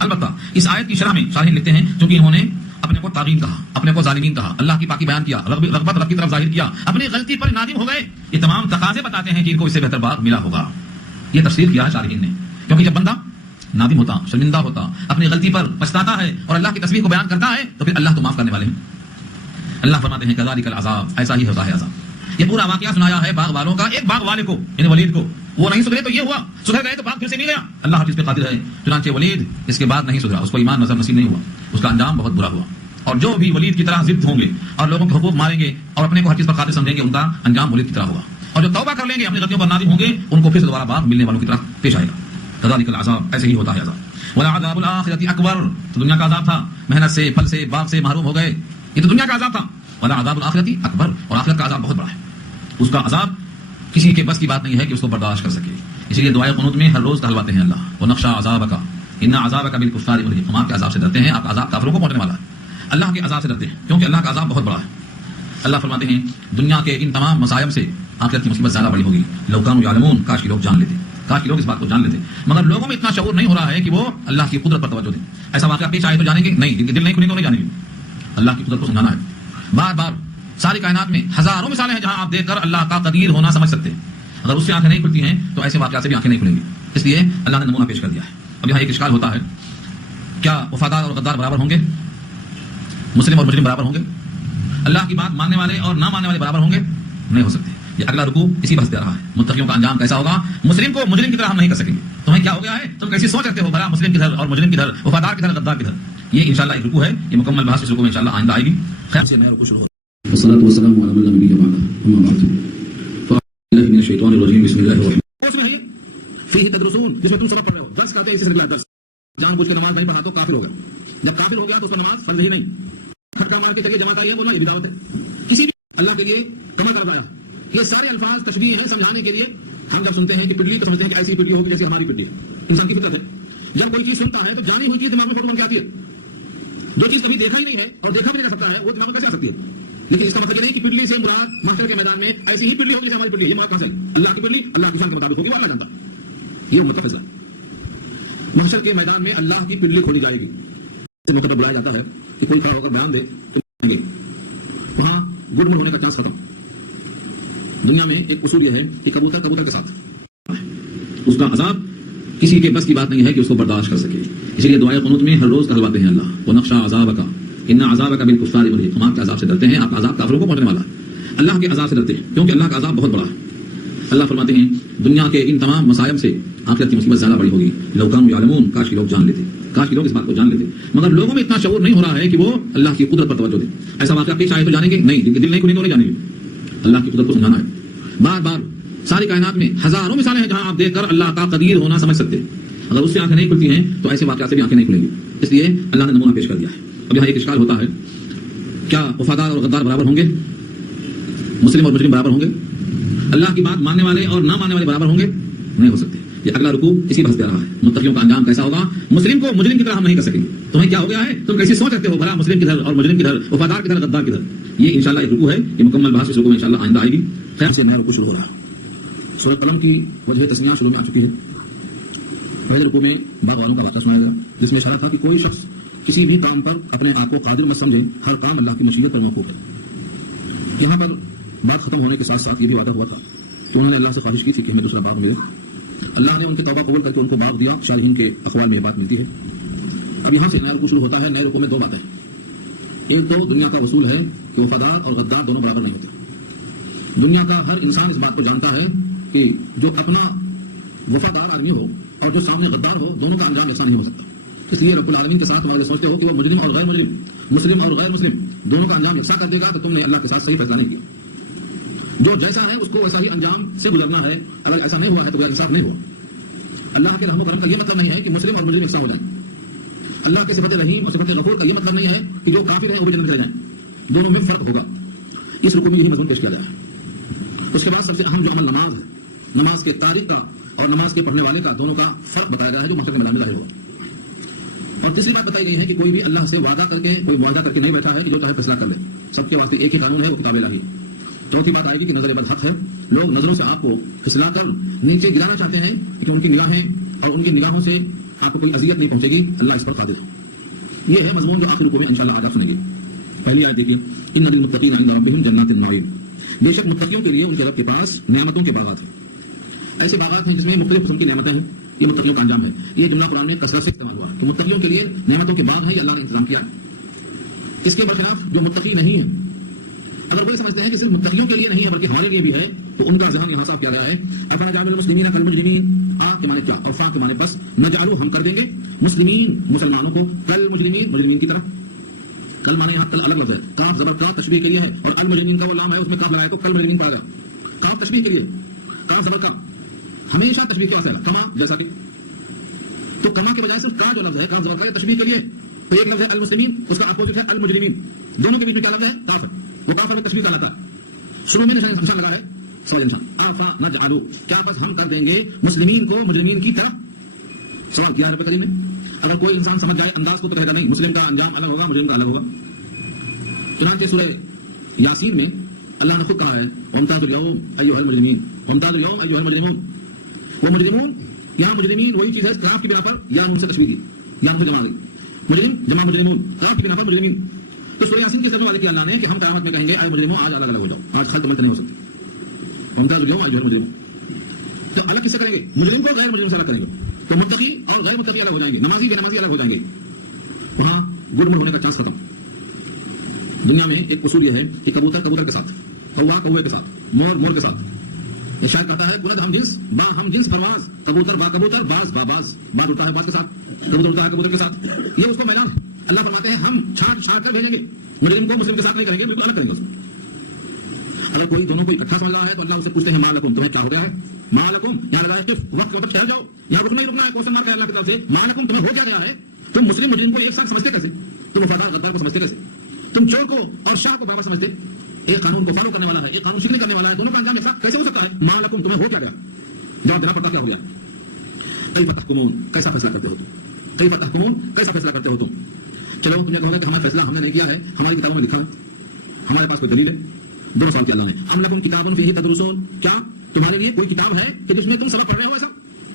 البتہ اس آیت کی شرح میں شارحین لکھتے ہیں چونکہ انہوں نے اپنے کو طاغین کہا، اپنے کو ظالمین کہا، اللہ کی پاکی بیان کیا، رغبت رب کی طرف ظاہر کیا، اپنی غلطی پر نادم ہو گئے. یہ تمام تقاضے بتاتے ہیں کہ ان کو اس سے بہتر باغ ملا ہوگا. یہ تفسیر کیا ہے شارحین نے، کیونکہ جب بندہ نادم ہوتا، شرمندہ ہوتا، اپنی غلطی پر پچھتاتا ہے اور اللہ کی تسبیح کو بیان کرتا ہے تو پھر اللہ تو معاف کرنے والے ہیں. اللہ فرماتے ہیں کذالک العذاب، ایسا ہی ہوتا ہے عذاب. یہ پورا واقعہ سنایا ہے باغ والوں کا. ایک باغ والے کو یعنی ولید کو، وہ نہیں سدھرے تو یہ ہوا، سدھر گئے تو باغ پھر سے نہیں گیا. اللہ ہر چیز پہ قادر ہے. چنانچہ ولید اس کے بعد نہیں سدھرا، اس کو ایمان نصیب نہیں ہوا، اس کا انجام بہت برا ہوا. اور جو بھی ولید کی طرح ضد ہوں گے اور لوگوں کے حقوق ماریں گے اور اپنے کو ہر چیز پر قادر سمجھیں گے، ان کا انجام ولید کی طرح ہوگا. اور جو توبہ کر لیں گے، اپنی غلطیوں پر نادم ہوں گے، ان کو پھر سے دوبارہ باغ ملنے والوں کی طرح پیش آئے گا. کذالک العذاب، ایسے ہی ہوتا ہے عذاب. ولعذاب الآخرۃ اکبر، تو دنیا کا عذاب تھا، محنت سے، پھل سے، باغ سے محروم ہو گئے، یہ تو دنیا کا عذاب تھا. ولعذاب الآخرۃ اکبر، اور آخرت کا عذاب بہت بڑا ہے. اس کا عذاب کسی کے بس کی بات نہیں ہے کہ اس کو برداشت کر سکے. اسی لیے دعائے قنوت میں ہر روز کہلواتے ہیں اللہ ونخشى عذابک ان عذابک بالکفار ملحق، ہم آپ کے عذاب سے ڈرتے ہیں، آپ کا عذاب کافروں کو پہنچنے والا ہے. اللہ کے عذاب سے ڈرتے ہیں کیونکہ اللہ کا عذاب بہت بڑا ہے. اللہ فرماتے ہیں دنیا کے ان تمام مصائب سے آخرت کی مصیبت زیادہ بڑی ہوگی. لو کانوا یعلمون، کاش کہ لوگ جان لیتے، کاش کہ لوگ اس بات کو جان لیتے. مگر لوگوں میں اتنا شعور نہیں ہو رہا ہے کہ وہ اللہ کی قدرت پر توجہ دیں. ایسا واقعہ پیش آئے تو جانیں گے نہیں، دل نہیں کھلیں تو نہیں جانیں گے. اللہ کی قدرت کو سمجھانا ہے. بار بار ساری کائنات میں ہزاروں مثالیں ہیں جہاں آپ دیکھ کر اللہ کا قدیر ہونا سمجھ سکتے ہیں. اگر اس سے آنکھیں نہیں کھلتی ہیں تو ایسے واقعات سے بھی آنکھیں نہیں کھلیں گی. اس لیے اللہ نے نمونہ پیش کر دیا ہے. اب یہاں ایک اشکال ہوتا ہے، کیا وفادار اور غدار برابر ہوں گے؟ مسلم اور مجرم برابر ہوں گے؟ اللہ کی بات ماننے والے اور نہ ماننے والے برابر ہوں گے؟ نہیں ہو سکتے. یہ اگلا رکوع اسی بحث دے رہا ہے. متقیوں کا انجام کیسا ہوگا؟ مسلم کو مجرم کی طرح ہم نہیں کر سکیں گے. تمہیں کیا ہو گیا ہے؟ تم کیسی سوچ رکھتے ہو؟ بھلا مسلم کدھر اور مجرم کدھر، وفادار کدھر، غدار کدھر؟ یہ انشاءاللہ ایک رکوع ہے. یہ مکمل بحث اس رکوع میں انشاءاللہ آئندہ آئے گی. خیر سے نیا رکوع شروع ہوگا. والصلاة والسلام على من لا نبي بعده أما بعد فأعوذ بالله من الشيطان الرجيم بسم الله الرحمن فيه تدرسون، جس میں تم سبق پڑھ رہے ہو، درس کرتے ہیں. اسی سے درس جان بوجھ کے نماز نہیں پڑھا تو کافر ہو گیا. جب کافر ہو گیا تو اس پر نماز فرض ہی نہیں. کھٹکا مار کے چلیے جماعت آئی ہے بولنا، یہ بھی دعوت ہے. کسی بھی اللہ کے لیے کما کر رہا. یہ سارے الفاظ تشبیہ ہیں سمجھانے کے لیے. ہم جب سنتے ہیں کہ پڈلی تو سمجھتے ہیں کہ ایسی پڈلی ہوگی جیسے ہماری پڈلی ہے. انسان کی فطرت ہے. جب کوئی چیز سنتا ہے تو جانی ہوئی چیز دماغ میں فوراً بن کے آتی ہے. جو چیز کبھی دیکھا ہی نہیں ہے اور دیکھا بھی نہیں جا سکتا ہے وہ دماغ میں کیسے آ سکتی ہے؟ لیکن اس کا مطلب یہ نہیں کہ پڈلی سے مراد محشر کے میدان میں ایسی ہی پڈلی ہوگی جیسے ہماری پڈلی ہے. یہ مراد کہاں سے آئی؟ اللہ کی پڈلی اللہ کی شان کے مطابق ہوگی، وہ اللہ جانتا. یہ مطلب فیصلہ ہے. محشر کے میدان میں اللہ کی پڈلی کھولی جائے گی. سے مطلب بلایا جاتا ہے کہ کوئی کھڑا ہو کر بیان دے تو گے وہاں گڈ مڈ ہونے کا چانس ختم. دنیا میں ایک اصول یہ ہے کہ کبوتر کبوتر کے ساتھ اس کا عذاب کسی کے بس کی بات نہیں ہے کہ اس کو برداشت کر سکے. اسی لیے دعائے قنوت میں ہر روز کہلواتے ہیں اللہ ونخشى عذابک ان عذابک بالکفار محیط. ہم آپ کے عذاب سے ڈرتے ہیں، آپ کا عذاب کافروں کو پہنچنے والا ہے. اللہ کے عذاب سے ڈرتے ہیں کیونکہ اللہ کا عذاب بہت بڑا ہے. اللہ فرماتے ہیں دنیا کے ان تمام مصائب سے آخرت کی مصیبت زیادہ بڑی ہوگی. لو کانوا یعلمون، کاش کہ لوگ جان لیتے، کاش کہ لوگ اس بات کو جان لیتے. مگر لوگوں میں اتنا شعور نہیں ہو رہا ہے کہ وہ اللہ کی قدرت پر توجہ دیں. ایسا واقعہ پیش آئے تو جانیں گے نہیں، دل نہیں کھلیں تو نہیں جانیں گے. اللہ کی قدرت کو سمجھانا ہے. بار بار ساری کائنات میں ہزاروں مثالیں ہیں جہاں آپ دیکھ کر اللہ کا قدیر ہونا سمجھ سکتے ہیں. اگر اس سے آنکھیں نہیں کھلتی ہیں تو ایسے واقعات سے بھی آنکھیں نہیں کھلیں گی. اس لیے اللہ نے نمونہ پیش کر دیا ہے. اب یہاں ایک اشکال ہوتا ہے، کیا وفادار اور غدار برابر ہوں گے؟ مسلم اور مجرم برابر ہوں گے؟ اللہ کی بات ماننے والے اور نہ ماننے والے برابر ہوں گے؟ نہیں ہو سکتے. یہ اگلا رکوع اسی بحث دے رہا ہے. متقیوں کا انجام کیسا ہوگا؟ مسلم کو مجرم کی طرح ہم نہیں کر سکیں گے. تمہیں کیا ہو گیا ہے؟ تم کیسی سوچ رکھتے ہو؟ بھلا مسلم کدھر اور مجرم کدھر، وفادار کدھر، غدار کدھر؟ یہ انشاءاللہ ایک رکوع ہے. یہ مکمل بحث اس رکوع میں انشاءاللہ آئندہ آئے گی. خیر سے نیا رکوع شروع ہو رہا ہے. سورۃ قلم کی وجہ تسمیہ شروع میں آ چکی ہے. پہلے رکوع میں باغ والوں کا واقعہ سنایا گیا جس میں اشارہ تھا کہ کوئی شخص کسی بھی کام پر اپنے آپ کو قادر مت سمجھے، ہر کام اللہ کی مشیت پر موقوف ہے. یہاں پر بات ختم ہونے کے ساتھ ساتھ یہ بھی وعدہ ہوا تھا کہ انہوں نے اللہ سے خواہش کی تھی کہ ہمیں دوسرا باغ ملے. اللہ نے ان کی توبہ قبول کر کے ان کو باغ دیا. شارحین کے اقوال میں یہ بات ملتی ہے. اب یہاں سے نیا رکوع شروع ہوتا ہے. نئے رکوع میں دو باتیں. ایک تو دنیا کا وصول ہے کہ وفادار اور غدار دونوں برابر نہیں ہوتے. دنیا کا ہر انسان اس بات کو جانتا ہے کہ جو اپنا وفادار آدمی ہو اور جو سامنے غدار ہو، دونوں کا انجام ایسا نہیں ہو سکتا. اس لیے رب العالمین کے ساتھ معاملے سوچتے ہو کہ وہ مجرم اور غیر مجرم، مسلم اور غیر مسلم دونوں کا انجام یکساں کر دے گا تو تم نے اللہ کے ساتھ صحیح فیصلہ نہیں کیا. جو جیسا ہے اس کو ویسا ہی انجام سے گزرنا ہے. اگر ایسا نہیں ہوا ہے تو انصاف نہیں ہوا. اللہ کے رحم و کرم کا یہ مطلب نہیں ہے کہ مسلم اور مجرم یکساں ہو جائیں. اللہ کے صفت رحیم اور صفت غفور کا یہ مطلب نہیں ہے کہ جو کافر ہیں وہ بھی جنت چلے جائیں. دونوں میں فرق ہوگا. اس رکوع میں یہی مضمون پیش کیا جائے. اس کے بعد سب سے اہم جو عمل نماز ہے، نماز کے تاریخ کا اور نماز کے پڑھنے والے کا دونوں کا فرق بتایا گیا ہے جو محشر کے میدان میں ظاہر ہوگا. اور تیسری بات بتائی گئی ہے کہ کوئی بھی اللہ سے وعدہ کر کے، کوئی معاہدہ کر کے نہیں بیٹھا ہے کہ جو چاہے فیصلہ کر لے. سب کے واسطے ایک ہی قانون ہے، وہ کتاب الہی. چوتھی بات آئے گی کہ نظر بد حق ہے. لوگ نظروں سے آپ کو پھسلا کر نیچے گرانا چاہتے ہیں کہ ان کی نگاہیں اور ان کی نگاہوں سے آپ کو کوئی اذیت نہیں پہنچے گی. اللہ اس پر قادر ہے. یہ ہے مضمون جو آخر رکوع میں انشاءاللہ آج آپ سنیں گے. پہلی آیت دیکھیے، ان للمتقین عند ربهم جنات النعیم. بے شک متقیوں کے لیے ان کے رب کے پاس نعمتوں کے باغات ہیں. ایسے باغات ہیں جس میں مختلف قسم کی نعمتیں ہیں. یہ متقیوں کا انجام ہے. یہ جملہ قرآن میں کثرت سے استعمال ہوا کہ متقیوں کے لیے نعمتوں کے باغ ہیں، یہ اللہ نے انتظام کیا. اس کے برخلاف جو متقی نہیں ہیں، اگر وہی سمجھتے ہیں کہ صرف متقیوں کے لیے نہیں ہے بلکہ ہمارے لیے بھی ہے، تو ان کا ذہن یہاں صاف کیا گیا ہے. افنجعل المسلمین کالمجرمین. کے معنی کیا اور فا کے معنی بس. نجعلو ہم کر دیں گے مسلمین مسلمانوں کو کالمجرمین مجرمین کی طرح. کل معنی یہاں کل الگ لفظ ہے. کاف زبر کا تشبیہ کے لیے ہے اور المجرمین کا وہ لام ہے اس میں کاف لگایا تو کل مجرمین پڑا گیا. کاف تشبیہ کے لیے، کاف زبر کا ہمیشہ تشبیہ کے واسطے ہے. کما جیسا کہ تو کما کے بجائے صرف کا جو لفظ ہے کاف زبر کا یہ تشبیہ کے لیے. تو ایک لفظ ہے المسلمین، اس کا اپوزٹ ہے المجرمین. دونوں کے بیچ میں کیا لفظ ہے؟ کاف ہے. وہ کاف میں تشبیہ کہلاتا ہے. شروع میں نشان لگا ہے سوال نشان. افا نجعلو، کیا بس ہم کر دیں گے مسلمین کو مجرمین کی طرح. سوال کیا ہے رب کریم نے. اگر کوئی انسان سمجھ جائے انداز کو تو کہے گا نہیں مسلم کا انجام الگ ہوگا مجرم کا الگ ہوگا. چنانچہ سورہ یاسین میں اللہ نے خود کہا ہے وامتازوا اليوم ایھا المجرمین وامتازوا اليوم ایھا المجرمون. وہ مجرمون یہاں مجرمین وہی چیز ہے قراف کی بنا پر یا نون سے تشبیہ کی یا نون سے جمع گئی مجرم جمع مجرمون قراف کی بنا پر مجرمین. تو سورہ یاسین کے سبب والے کیا اللہ نے کہ ہم قیامت میں کہیں گے اے مجرموں آج الگ الگ ہو جاؤ آج خلط ملت نہیں ہو سکتی. وامتازوا اليوم ایھا المجرمون تو الگ کس سے کریں گے مجرم کو غیر مجرم سے الگ کریں گے تو متقی اور غیر متقی الگ ہو جائیں گے نمازی بے نمازی الگ ہو جائیں گے. وہاں گڑ مڑ ہونے کا چانس ختم. دنیا میں ایک اصول یہ ہے کہ کبوتر کبوتر کے ساتھ کوا کوے کے ساتھ مور مور کے ساتھ شاید کہتا ہے کلد ہم جنس با ہم جنس پرواز کبوتر با کبوتر باز با باز باز اڑتا ہے باز کے ساتھ کبوتر اڑتا ہے کبوتر کے ساتھ. یہ اس کو میدان ہے. اللہ فرماتے ہیں ہم چھانٹ چھانٹ کر بھیجیں گے مجرم کو مسلم کے ساتھ نہیں کریں گے بالکل الگ کریں گے اس کو. اگر کوئی دونوں کو اکٹھا سمجھ رہا ہے تو اللہ اسے پوچھتے ہیں ما لکم تمہیں کیا ہو گیا ہے ما لکم یہاں لگا ہے وقت وقت ٹھہر جاؤ یہاں رکنا ہی رکنا ہے کوشچن مارک ہے اللہ کی طرف سے ما لکم تمہیں ہو کیا گیا ہے. تم مسلم مجرم کو ایک ساتھ سمجھتے کیسے تم وفادار غدار کو سمجھتے کیسے تم چور کو اور شاہ کو برابر سمجھتے. ایک قانون کو فالو کرنے والا ہے ایک قانون سیکھنے کرنے والا ہے دونوں کا انجام ایک ساتھ کیسے ہو سکتا ہے. ما لکم تمہیں ہو کیا گیا جواب دینا پڑتا کیا ہو گیا. کیف تحکمون کیسا فیصلہ کرتے ہو تم کیف تحکمون کیسا فیصلہ کرتے ہو تم. چلو تم نے کہا کہ ہمارا فیصلہ ہم نے نہیں کیا ہے ہماری کتابوں میں لکھا ہے ہمارے پاس کوئی دلیل ہے. دونوں سوال کیا اللہ نے ام لکم کتاب فیہ تدرسون کیا تمہارے لیے کوئی کتاب ہے کہ جس میں تم سبق پڑھ رہے ہو ایسا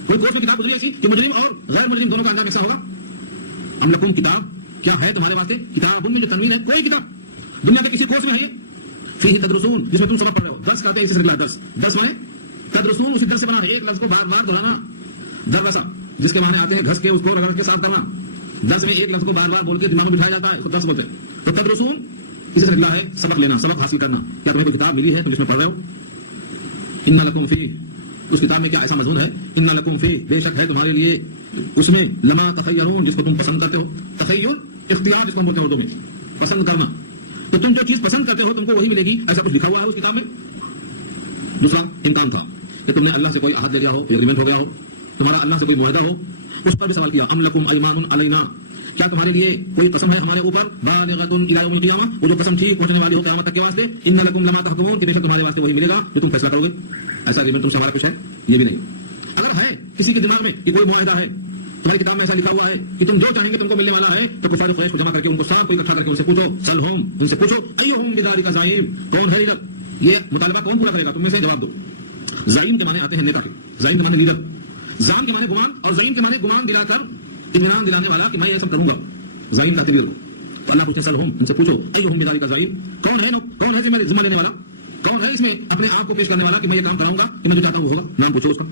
کوئی کورس میں کتاب گزری ایسی کہ مجرم اور غیر مجرم دونوں کا انجام ایسا ہوگا. ام لکم کتاب کیا ہے تمہارے واسطے کتاب ان میں جو تنوین ہے کوئی کتاب دنیا کے کسی کورس میں ہے فیہ تدرسون جس میں تم سبق پڑھ رہے ہو. درس کہتے ہیں اسے سلسلہ درس درس مانے تدرسون اسی درس سے بنا ہے ایک لفظ کو بار بار دہرانا درسا جس کے معنی آتے ہیں گھس کے اس کو رگڑ کے صاف کرنا. درس میں ایک لفظ کو بار بار بول کے دماغ میں بٹھایا جاتا ہے اس کو درس بولتے ہیں. تو تدرسون اسے سلسلہ ہے سبق لینا سبق حاصل کرنا. کیا تمہیں کوئی کتاب ملی ہے تم جس میں پڑھ رہے ہو. ان لکم فیہ اس کتاب میں کیا ایسا مضمون ہے ان لکم فیہ بے شک ہے تمہارے لیے اس میں لما تخیرون جس کو تم پسند کرتے ہو. تخیر اختیار جس کو ہم بولتے ہیں اردو میں پسند کرنا. تو تم جو چیز پسند کرتے ہو تم کو وہی ملے گی ایسا کچھ لکھا ہوا ہے اس کتاب میں. دوسرا امکان تھا کہ تم نے اللہ سے کوئی عہد لے لیا ہو ایگریمنٹ ہو گیا ہو تمہارا اللہ سے کوئی معاہدہ ہو اس پر بھی سوال کیا ام لکم ایمان علینا کیا تمہارے لیے کوئی قسم ہے ہمارے اوپر بالغۃ الی یوم القیامہ وہ جو قسم ٹھیک پہنچنے والی ہو قیامت تک کے واسطے ان لکم لما تحکمون کہ بے شک تمہارے واسطے وہی ملے گا جو تم فیصلہ کرو گے. ایسا ایگریمنٹ تم سے ہمارا کچھ ہے یہ بھی نہیں. اگر ہے کسی کے دماغ میں کہ کوئی معاہدہ ہے تمہاری کتاب میں ایسا لکھا ہوا ہے کہ تم جو چاہیں گے تم کو ملنے والا ہے تو کفار قریش کو جمع کر کے ان کو سب کو اکٹھا کر کے ان سے پوچھو سلہم ان سے پوچھو ایہم بذالک زعیم کون ہے لیڈر یہ مطالبہ کون پورا کرے گا تم میں سے جواب دو. زعیم کے معنی آتے ہیں نیتا کے زعیم کے معنی لیڈر زعیم کے معنی گمان اور زعیم کے معنی گمان دلا کر اطمینان دلانے والا کہ میں یہ سب کروں گا زعیم کا تعبیر. تو اللہ پوچھتے ہیں سلہم ان سے پوچھو ایہم بذالک زعیم کون ہے ذمہ لینے والا کون ہے اس میں اپنے آپ کو پیش کرنے والا کہ میں یہ کام کراؤں گا کہ میں جو چاہتا ہوں وہ ہوگا. نام پوچھو اس کا.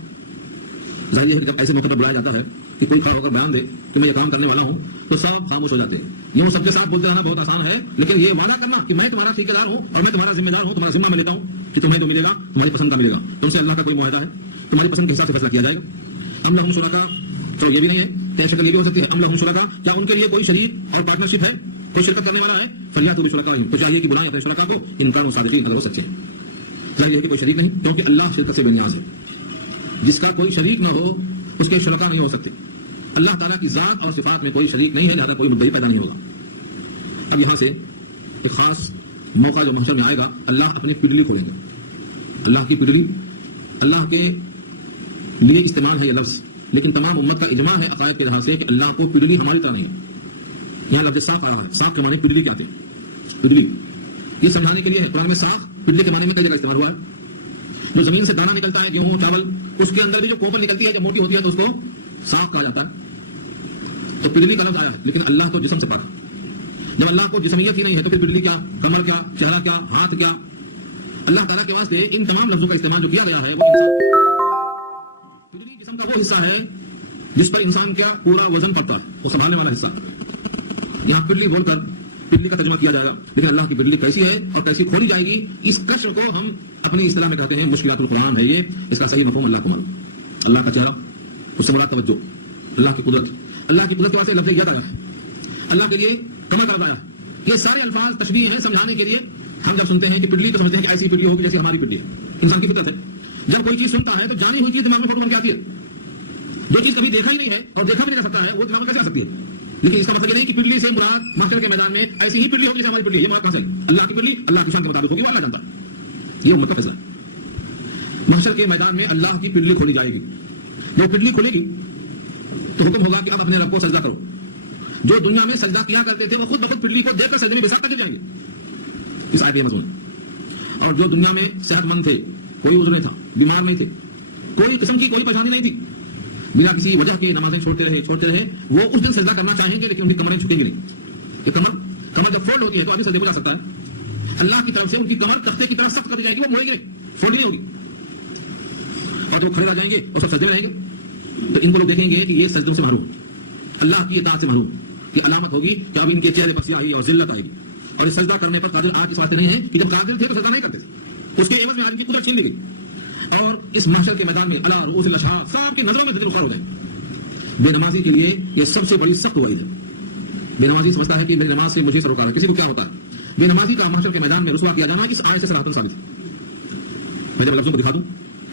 ظاہر ہے کہ جب ایسے موقع پر بلایا جاتا ہے کہ کوئی کھڑا ہو کر بیان دے کہ میں یہ کام کرنے والا ہوں تو سب خاموش ہو جاتے ہیں. یہ سب کے ساتھ بولتے رہنا بہت آسان ہے لیکن یہ وعدہ کرنا کہ میں تمہارا ٹھیکیدار ہوں اور میں تمہارا ذمہ دار ہوں تمہارا ذمہ میں لیتا ہوں کہ تمہیں جو ملے گا تمہاری پسند کا ملے گا تم سے اللہ کا کوئی معاہدہ ہے تمہاری پسند کے حساب سے فیصلہ کیا جائے گا. ام لہم شرکاء تو یہ بھی نہیں ہے کہ شکل یہ بھی ہو سکتی ہے ام لہم شرکاء کیا ان کے لیے کوئی شریک اور پارٹنرشپ ہے کوئی شرکت کرنے والا ہے فلیاتوا بشرکائہم تو چاہیے کہ بلائیں اپنے شرکاء کو ان کانوا صادقین اگر وہ سچے ہیں. ظاہر ہے کہ کوئی شریک نہیں کیونکہ اللہ شرکت سے بے نیاز ہے. جس کا کوئی شریک نہ ہو اس کے شرکاء نہیں ہو سکتے. اللہ تعالیٰ کی ذات اور صفات میں کوئی شریک نہیں ہے لہذا کوئی مدعی پیدا نہیں ہوگا. اب یہاں سے ایک خاص موقع جو محشر میں آئے گا اللہ اپنی پنڈلی کھولیں گے. اللہ کی پنڈلی اللہ کے لیے استعمال ہے یہ لفظ لیکن تمام امت کا اجماع ہے عقائد کے لحاظ سے کہ اللہ کو پنڈلی ہماری طرح نہیں ہے. یہاں لفظ ساق آیا ہے ساق کے معنی پنڈلی کے آتے ہیں. پنڈلی یہ سمجھانے کے لیے ہے قرآن میں ساق پنڈلی کے معنی میں کئی جگہ استعمال ہوا ہے. جو زمین سے دانا نکلتا ہے گیہوں چاول اس کے اندر بھی جو کوپل نکلتی ہے جب موٹی ہوتی ہے تو اس کو ساق کہا جاتا ہے. تو پنڈلی کا لفظ آیا ہے لیکن اللہ تو جسم سے پاک. جب اللہ کو جسمیت ہی نہیں ہے تو پھر پنڈلی کیا کمر کیا چہرہ کیا ہاتھ کیا. اللہ تعالیٰ کے واسطے ان تمام لفظوں کا استعمال جو کیا گیا ہے وہ پنڈلی جسم کا وہ حصہ ہے جس پر انسان کا پورا وزن پڑتا ہے وہ سنبھالنے والا حصہ. یہاں پنڈلی بول کر پنڈلی کا ترجمہ کیا جائے گا لیکن اللہ کی پنڈلی کیسی ہے اور کیسی کھولی جائے گی اس کشف کو ہم اپنی اصطلاح میں کہتے ہیں مشکلات القرآن ہے. یہ اس کا صحیح مفہوم اللہ کو معلوم. اللہ کا چہرہ اس سے مراد توجہ اللہ کی قدرت کے واسطے لفظ ید آیا ہے. اللہ کے لیے کمر کا آیا. یہ سارے الفاظ تشبیہ ہیں سمجھانے کے لیے. ہم جب سنتے ہیں کہ پنڈلی تو سمجھتے ہیں کہ ایسی پنڈلی ہوگی جیسے ہماری پنڈلی ہے. انسان کی فطرت ہے جب کوئی چیز سنتا ہے تو جانی ہوئی چیز دماغ میں فوٹو بن کے آتی ہے. جو چیز کبھی دیکھا ہی نہیں ہے اور دیکھا بھی نہیں جا سکتا ہے وہ دماغ میں کیسے آ سکتی ہے. لیکن اس کا مطلب یہ نہیں کہ پنڈلی سے مراد محشر کے میدان میں ایسی ہی پنڈلی ہوگی جیسے ہماری پنڈلی. یہ مراد کہاں سے اللہ کی پنڈلی اللہ کی شان کے مطابق ہوگی وہ اللہ جانتا ہے. یہ امت کا فیصلہ ہے. محشر کے میدان میں اللہ کی پنڈلی کھولی جائے گی. وہ پنڈلی کھلے گی تو حکم ہوگا کہ اب اپنے رب کو سجدہ کرو. جو دنیا میں سجدہ کیا کرتے تھے وہ خود بخود پنڈلی کو دیکھ کر سجدے میں بے ساختہ گر جائیں گے. اس آیت کا مضمون ہے. اور جو دنیا میں صحت مند تھے, کوئی عذر نہیں تھا, بیمار نہیں تھے, کوئی قسم کی کوئی پریشانی نہیں تھی, بنا کسی وجہ کے نمازیں چھوڑتے رہے, وہ اس دن سجدہ کرنا چاہیں گے لیکن ان کی کمریں جھکیں گی نہیں. کہ کمر جب فولڈ ہوتی ہے تو آدمی سجدے کو جا سکتا ہے. اللہ کی طرف سے ان کی کمر تختے کی طرف سخت کر دی جائے گی, وہ مڑے گی, فولڈ نہیں ہوگی, اور جب کھڑے رہ جائیں گے اور سب سجدے رہیں گے تو ان کو لوگ دیکھیں گے کہ یہ سجدوں سے محروم, اللہ کی اطاعت سے محروم. کی علامت ہوگی کہ اب ان کے چہرے پر سیاہی اور ذلت آئے گی. اور سجدہ کرنے پر قادر آج اس واسطے نہیں ہے کہ جب قادر تھے تو سجدہ نہیں کرتے تھے, اس کے عوض میں آدمی کی قدرت چھین لی گئی. اور اس محشر کے میدان میں علی رؤوس الاشہاد سب کی نظروں میں ذکر خار ہو جائے. بے نمازی کے لیے یہ سب سے بڑی سخت وعید ہے. بے نمازی سمجھتا ہے کہ میری نماز سے مجھے سروکار ہے, کسی کو کیا ہوتا ہے. بے نمازی کا محشر کے میدان میں رسوا کیا جانا اس آیت سے صراحتاً ثابت ہے. میں جب لفظوں کو دکھا دوں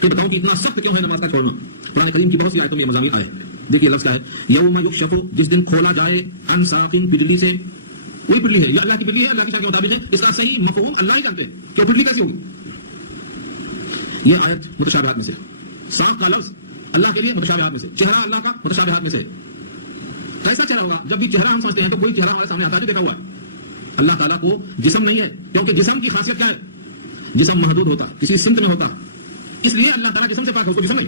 کہ بتاؤں کہ اتنا سخت کیوں ہے نماز کا چھوڑنا. قرآن کریم کی بہت سی آیتوں میں یہ مضامین آئے. دیکھیے لفظ کیا ہے, یوم یکشف, جس دن کھولا جائے, عن ساق, پڈلی سے. وہی پڈلی ہے, یہ اللہ کی پڈلی ہے, اللہ کی شان کے مطابق ہے. اس کا صحیح مفہوم اللہ ہی جانتے ہیں کہ پڈلی کیسی ہوگی. یہ آیت متشابہات میں سے. ساق کا لفظ اللہ کے لیے متشابہات میں سے, چہرہ اللہ کا متشابہات میں سے. کیسا چہرہ ہوگا؟ جب بھی چہرہ ہم سمجھتے ہیں تو کوئی چہرہ ہمارے سامنے آتا ہے, دیکھا ہوا ہے. اللہ تعالیٰ کو جسم نہیں ہے, کیونکہ جسم کی خاصیت کیا ہے, جسم محدود ہوتا ہے, کسی سمت میں ہوتا ہے, اس لیے اللہ تعالیٰ جسم سے پاک ہے, اس کو جسم نہیں.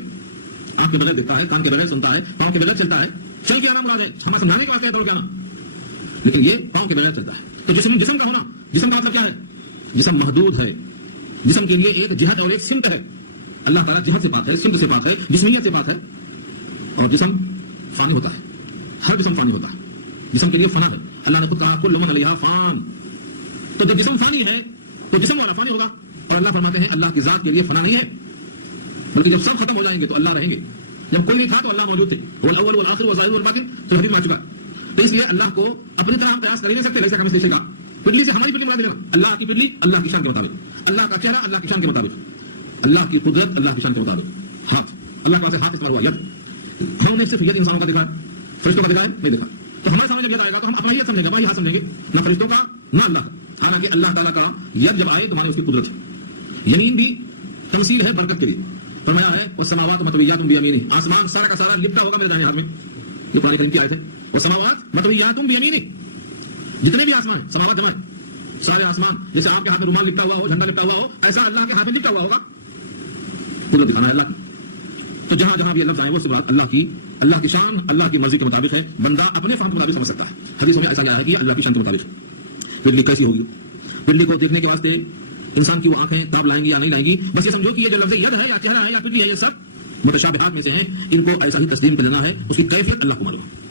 آنکھ کے بغیر دیکھتا ہے, کان کے بغیر سنتا ہے, پاؤں کے بغیر چلتا ہے. چل کے آنا مراد ہے, ہمیں سمجھانے کے واسطے دوڑ کے آنا, لیکن یہ پاؤں کے بغیر چلتا ہے. تو جسم کا ہونا, جسم کا مطلب کیا ہے, جسم محدود ہے. جسم کے لیے ایک جہت اور ایک سمت ہے. اللہ تعالیٰ جہت سے پاک ہے, سمت سے پاک ہے, جسمیت سے پاک ہے. اور جسم فانی ہوتا ہے, ہر جسم فانی ہوتا ہے, جسم کے لیے فنا ہے. اللہ نے خود کہا کل من علیہا فان. تو جب جسم فانی ہے تو جسم والا فانی ہوگا. اور اللہ فرماتے ہیں اللہ کی ذات کے لیے فنا نہیں ہے, بلکہ جب سب ختم ہو جائیں گے تو اللہ رہیں گے. جب کوئی نہیں تھا تو اللہ موجود تھے, والاول والآخر والظاہر والباطن, تو حدیث میں آ چکا. تو اس لیے اللہ کو اپنی طرح ہم قیاس کر نہیں سکتے. ویسے ہم اس لیے کہا پڈلی سے ہماری پڈلی مراد لینا. اللہ کی پڈلی اللہ کی شان کے مطابق, اللہ کا چہرہ اللہ کی شان کے مطابق, اللہ کی قدرت اللہ کی شان کے مطابق. ہاتھ, اللہ کا ہاتھ استعمال ہوا, ید. ہم نے صرف ید انسانوں کا دکھا, فرشتوں کا دکھا نہیں دیکھا. تو ہمارے سامنے جب ید آئے گا تو ہم اپنا ید سمجھیں گے, اپنا ہاتھ سمجھیں گے, نہ فرشتوں کا نہ اللہ کا. حالانکہ اللہ تعالیٰ کا ید جب آئے تو مانے اس کی قدرت ہے. یمین بھی تمثیل ہے برکت کے لیے. فرمایا ہے والسماوات مطویات بیمینہ, آسمان سارا کا سارا لپٹا ہوگا میرے دائیں ہاتھ میں. یہ قرآن کریم کی آیت ہے. والسماوات مطویات بیمینہ, جتنے بھی آسمان ہیں, سماوات جمع ہے, سارے آسمان جیسے آپ کے ہاتھ میں رومال لپٹا ہوا ہو, جھنڈا لپٹا ہوا ہو, ایسا اللہ کے ہاتھ میں لپٹا ہوا ہوگا. قدرت دکھانا ہے اللہ کی. تو جہاں جہاں بھی لفظ آئے وہ سب اللہ کی شان, اللہ کی مرضی کے مطابق ہے. بندہ اپنے فہم کے مطابق سمجھ سکتا ہے. حدیثوں میں ایسا کیا ہے کہ اللہ کی شان کے مطابق. بلی کیسی ہوگی, بلی کو دیکھنے کے واسطے انسان کی وہ آنکھیں تاب لائیں گی یا نہیں لائیں گی. بس یہ سمجھو کہ یہ جو لفظ ید ہے یا چہرہ ہے یا پڈلی ہے, یہ سب متشابہات میں سے ہیں. ان کو ایسا ہی تسلیم کر لینا ہے. اس کی کیفیت اللہ کو معلوم ہے,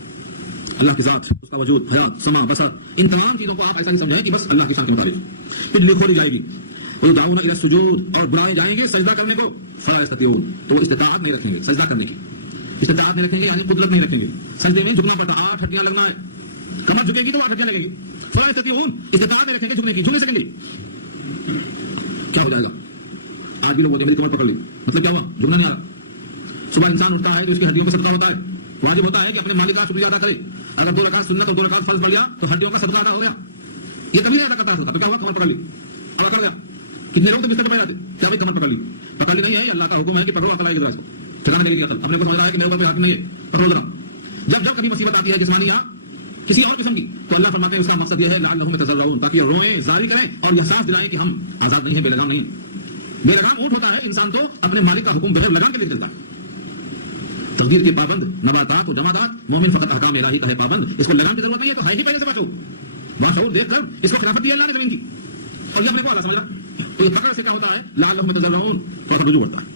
اللہ کی ذات, اس کا وجود, حیات, سما, بصر, ان تمام چیزوں کو آپ ایسا ہی سمجھیں کہ بس اللہ کی شان کے مطابق. پڈلی کھولی جائے گی, وَيُدْعَوْنَ إِلَى السُّجُودِ, اور بلائے جائیں گے سجدہ کرنے کو. فَلَا يَسْتَطِيعُونَ, تو وہ استطاعت نہیں رکھیں گے سجدہ کرنے کی. استطاعت نہیں رکھیں گے یعنی قدرت نہیں رکھیں گے. سجدے میں جھکنا پڑتا, 8 ہڈیاں لگنا ہے, کمر جھکے گی تو 8 ہڈیاں لگے گی. فَلَا يَسْتَطِيعُونَ, استطاعت نہیں رکھیں گے جھکنے کی, جھک نہیں سکیں گے. کیا ہو جائے گا؟ آج بھی لوگ بولتے ہیں میری کمر پکڑ لی, مطلب کیا ہوا, جھکنا نہیں آ رہا. صبح انسان اٹھتا ہے تو اس کی ہڈیوں کا صدقہ ہوتا ہے. واجب ہوتا ہے کہ اپنے مالک کا شکریہ ادا کرے. اگر 2 رکعت سنت اور 2 رکعت فرض پڑھ لیا تو ہڈیوں کا صدقہ ادا ہو گیا. یہ کبھی نہیں ادا کرتا ہوتا, تو کیا ہوا, کمر پکڑ لی, پکڑ گیا. کتنے لوگ تو بستر پہ جاتے, کیا بھائی کمر پکڑ لی. پکڑ لی نہیں ہے, اللہ کا حکم ہے کہ پکڑو, عقل آئے گی. ٹھکانے لگے گی عقل, اپنے کو سمجھ رہا ہے کہ میرے اوپر حق نہیں ہے, پکڑو ذرا. جب کبھی مصیبت آتی ہے جسمانی یا کسی اور قسم کی, تو اللہ فرماتے ہیں اس کا مقصد یہ ہے لعلہم یتضرعون, تاکہ روئیں, زاری کریں اور احساس دلائیں کہ ہم آزاد نہیں ہیں, بے لگام نہیں. بے لگام اونٹ ہوتا ہے انسان, تو اپنے مالک کا حکم بغیر لگام کے لیے چلتا ہے. تقدیر کے پابند نباتات و جمادات, مومن فقط احکام الہی کا ہے پابند. اس کو لگام کی ضرورت نہیں ہے, تو ہے ہی پہلے سے بچو. باشعور دیکھ کر اس کو خلافت دی اللہ نے زمین کی, اور یہ اپنے کو اعلیٰ سمجھ رہا. تو یہ فقر سے کیا ہوتا ہے, لعلہم یتضرعون, تو رجوع بڑھتا ہے.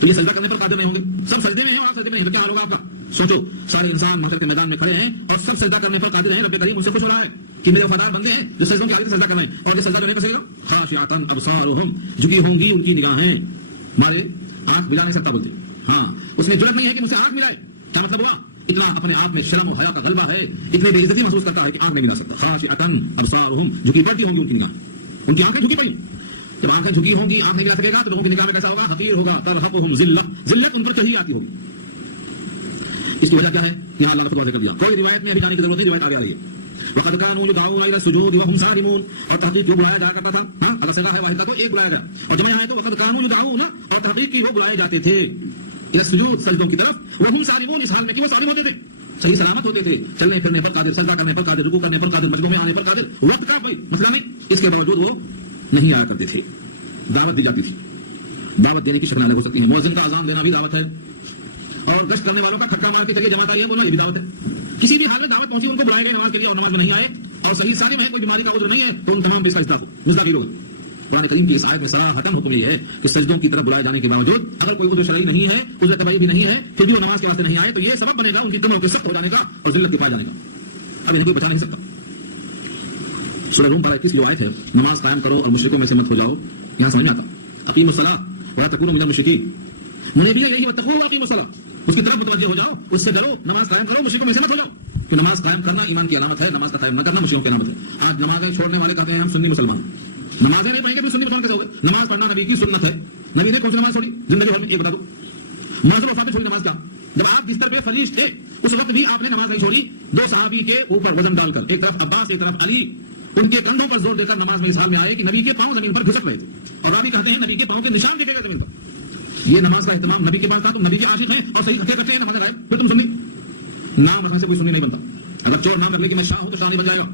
تو یہ سجدہ کرنے پر قادر نہیں ہوں گے. سب سجدے میں ہیں اور آپ سجدے میں ہیں, تو کیا حال ہوگا آپ کا؟ سوچو, سارے انسان محشر کے میدان میں کھڑے ہیں اور سب سجدہ کرنے پر قادر ہیں. رب کریم ان سے خوش ہو رہا ہے کہ میرے وفادار بندے ہیں جو سجدوں کی حالت سے سجدہ کر رہے ہیں. اور یہ سجدہ جو نہیں کر سکے گا, خاشعۃ ابصارہم, جھکی ہوں گی ان کی نگاہیں. ہمارے آنکھ ملا نہیں سکتا بولتے, ہاں اس نے جرأت نہیں ہے کہ مجھ سے آنکھ ملائے. کیا مطلب ہوا, اتنا اپنے آپ میں شرم و حیا کا غلبہ ہے, اتنے بے عزتی محسوس کرتا ہے کہ آنکھ نہیں ملا سکتا. خاشعۃ ابصارہم, جھکی پڑتی ہوں گی ان کی نگاہیں, ان کی آنکھیں جھکی پڑی. جب آنکھیں جھکی ہوں گی, آنکھ نہیں ملا سکے گا, تو لوگوں کی نگاہ میں کیسا ہوگا, حقیر ہوگا. ترہقہم ذلہ, ذلت ان پر کہیں آتی ہوگی. اس کی وجہ کیا ہے, یہاں اللہ نے خود واضح کر دیا. کوئی روایت میں ابھی جانے کی ضرورت نہیں, روایت آگے آ رہی ہے. وقد كانوا يدعون الى السجود وهم سالمون, اور تحقیق کو بلایا جا کرتا تھا. ہاں, اگر صیغہ ہے واحدہ تو ایک بلایا گیا, اور جمع ہے تو وقد كانوا يدعون, اور تحقیق کی وہ بلائے جاتے تھے الى السجود, سجدوں کی طرف, وهم سالمون, اس حال میں کہ وہ سالم ہوتے تھے. صحیح سلامت ہوتے تھے, چلنے پھرنے پر قادر, سجدہ کرنے پر قادر, رکوع کرنے پر قادر, مسجدوں میں آنے پر قادر, وقت کا کوئی مسئلہ نہیں. اس کے باوجود وہ نہیں آیا کرتے تھے. دعوت دی جاتی تھی, دعوت دینے کی شکل الگ ہو سکتی ہے. مؤذن کا اذان دینا بھی دعوت ہے, اور گشت کرنے والوں کا کھٹکا مار کے چلیے جماعت آئی ہے بولنا, یہ بھی دعوت ہے. کسی بھی حال میں دعوت پہنچی, ان کو بلائے گئے نماز کے لیے اور نماز میں نہیں آئے, اور صحیح سالم ہے, کوئی بیماری کا عذر نہیں ہے, تو ان تمام بے سجدہ مزداگیر ہوگا. قرآن کریم کی اس آیت میں صراحتاً حکم یہ ہے کہ سجدوں کی طرف بلائے جانے کے باوجود اگر کوئی عذر شرعی نہیں ہے, عذر طبعی بھی نہیں ہے, پھر بھی وہ نماز کے واسطے نہیں آئے, تو یہ سبب بنے گا ان کی کمروں کے سخت ہو جانے کا اور ذلت کے پا جانے کا. اب انہیں کوئی بچا نہیں سکتا. سورہ روم 21 جو آیت ہے, نماز قائم کرو اور مشرکوں میں سے مت ہو جاؤ, یہاں سمجھ میں آتا اقیموا الصلاۃ ولا تکونوا من المشرکین. منیبین الیہ واتقوا واقیموا الصلاۃ, اس کی طرف متوجہ ہو جاؤ, اس سے ڈرو, نماز قائم کرو, مشرکوں میں سے مت ہو جاؤ. کہ نماز قائم کرنا ایمان کی علامت ہے, نماز کا قائم نہ کرنا مشرکوں کی علامت ہے. آج نمازیں چھوڑنے والے کہتے ہیں ہم سنی مسلمان, نمازیں نہیں پڑھیں گے, سنی مسلمان کیسے ہو گئے؟ نماز پڑھنا نبی کی سنت ہے. نبی نے کون سی نماز چھوڑی زندگی بھر میں؟ ایک بتا دو. مناسب وفات میں چھوڑی نماز کیا؟ جب آپ بستر پہ فلیش تھے اس وقت بھی آپ نے نماز نہیں چھوڑی. دو صحابی کے اوپر وزن ڈال کر, ایک طرف عباس ایک طرف علی, ان کے کندھوں پر زور دے کر نماز میں اس حال میں آئے کہ نبی کے پاؤں زمین پر گھسٹ رہے تھے, اور راوی کہتے ہیں نبی کے پاؤں کے نشان دیکھے گئے زمین پر. یہ نماز کا اہتمام نبی کے پاس تھا. تم نبی کے عاشق ہیں اور صحیح کرتے ہیں, نماز غائب, پھر تم سنی. نام رکھنے سے کوئی سنی نہیں بنتا. اگر چور نام رکھ لے کہ میں شاہ ہوں تو شاہ نہیں بن جائے گا.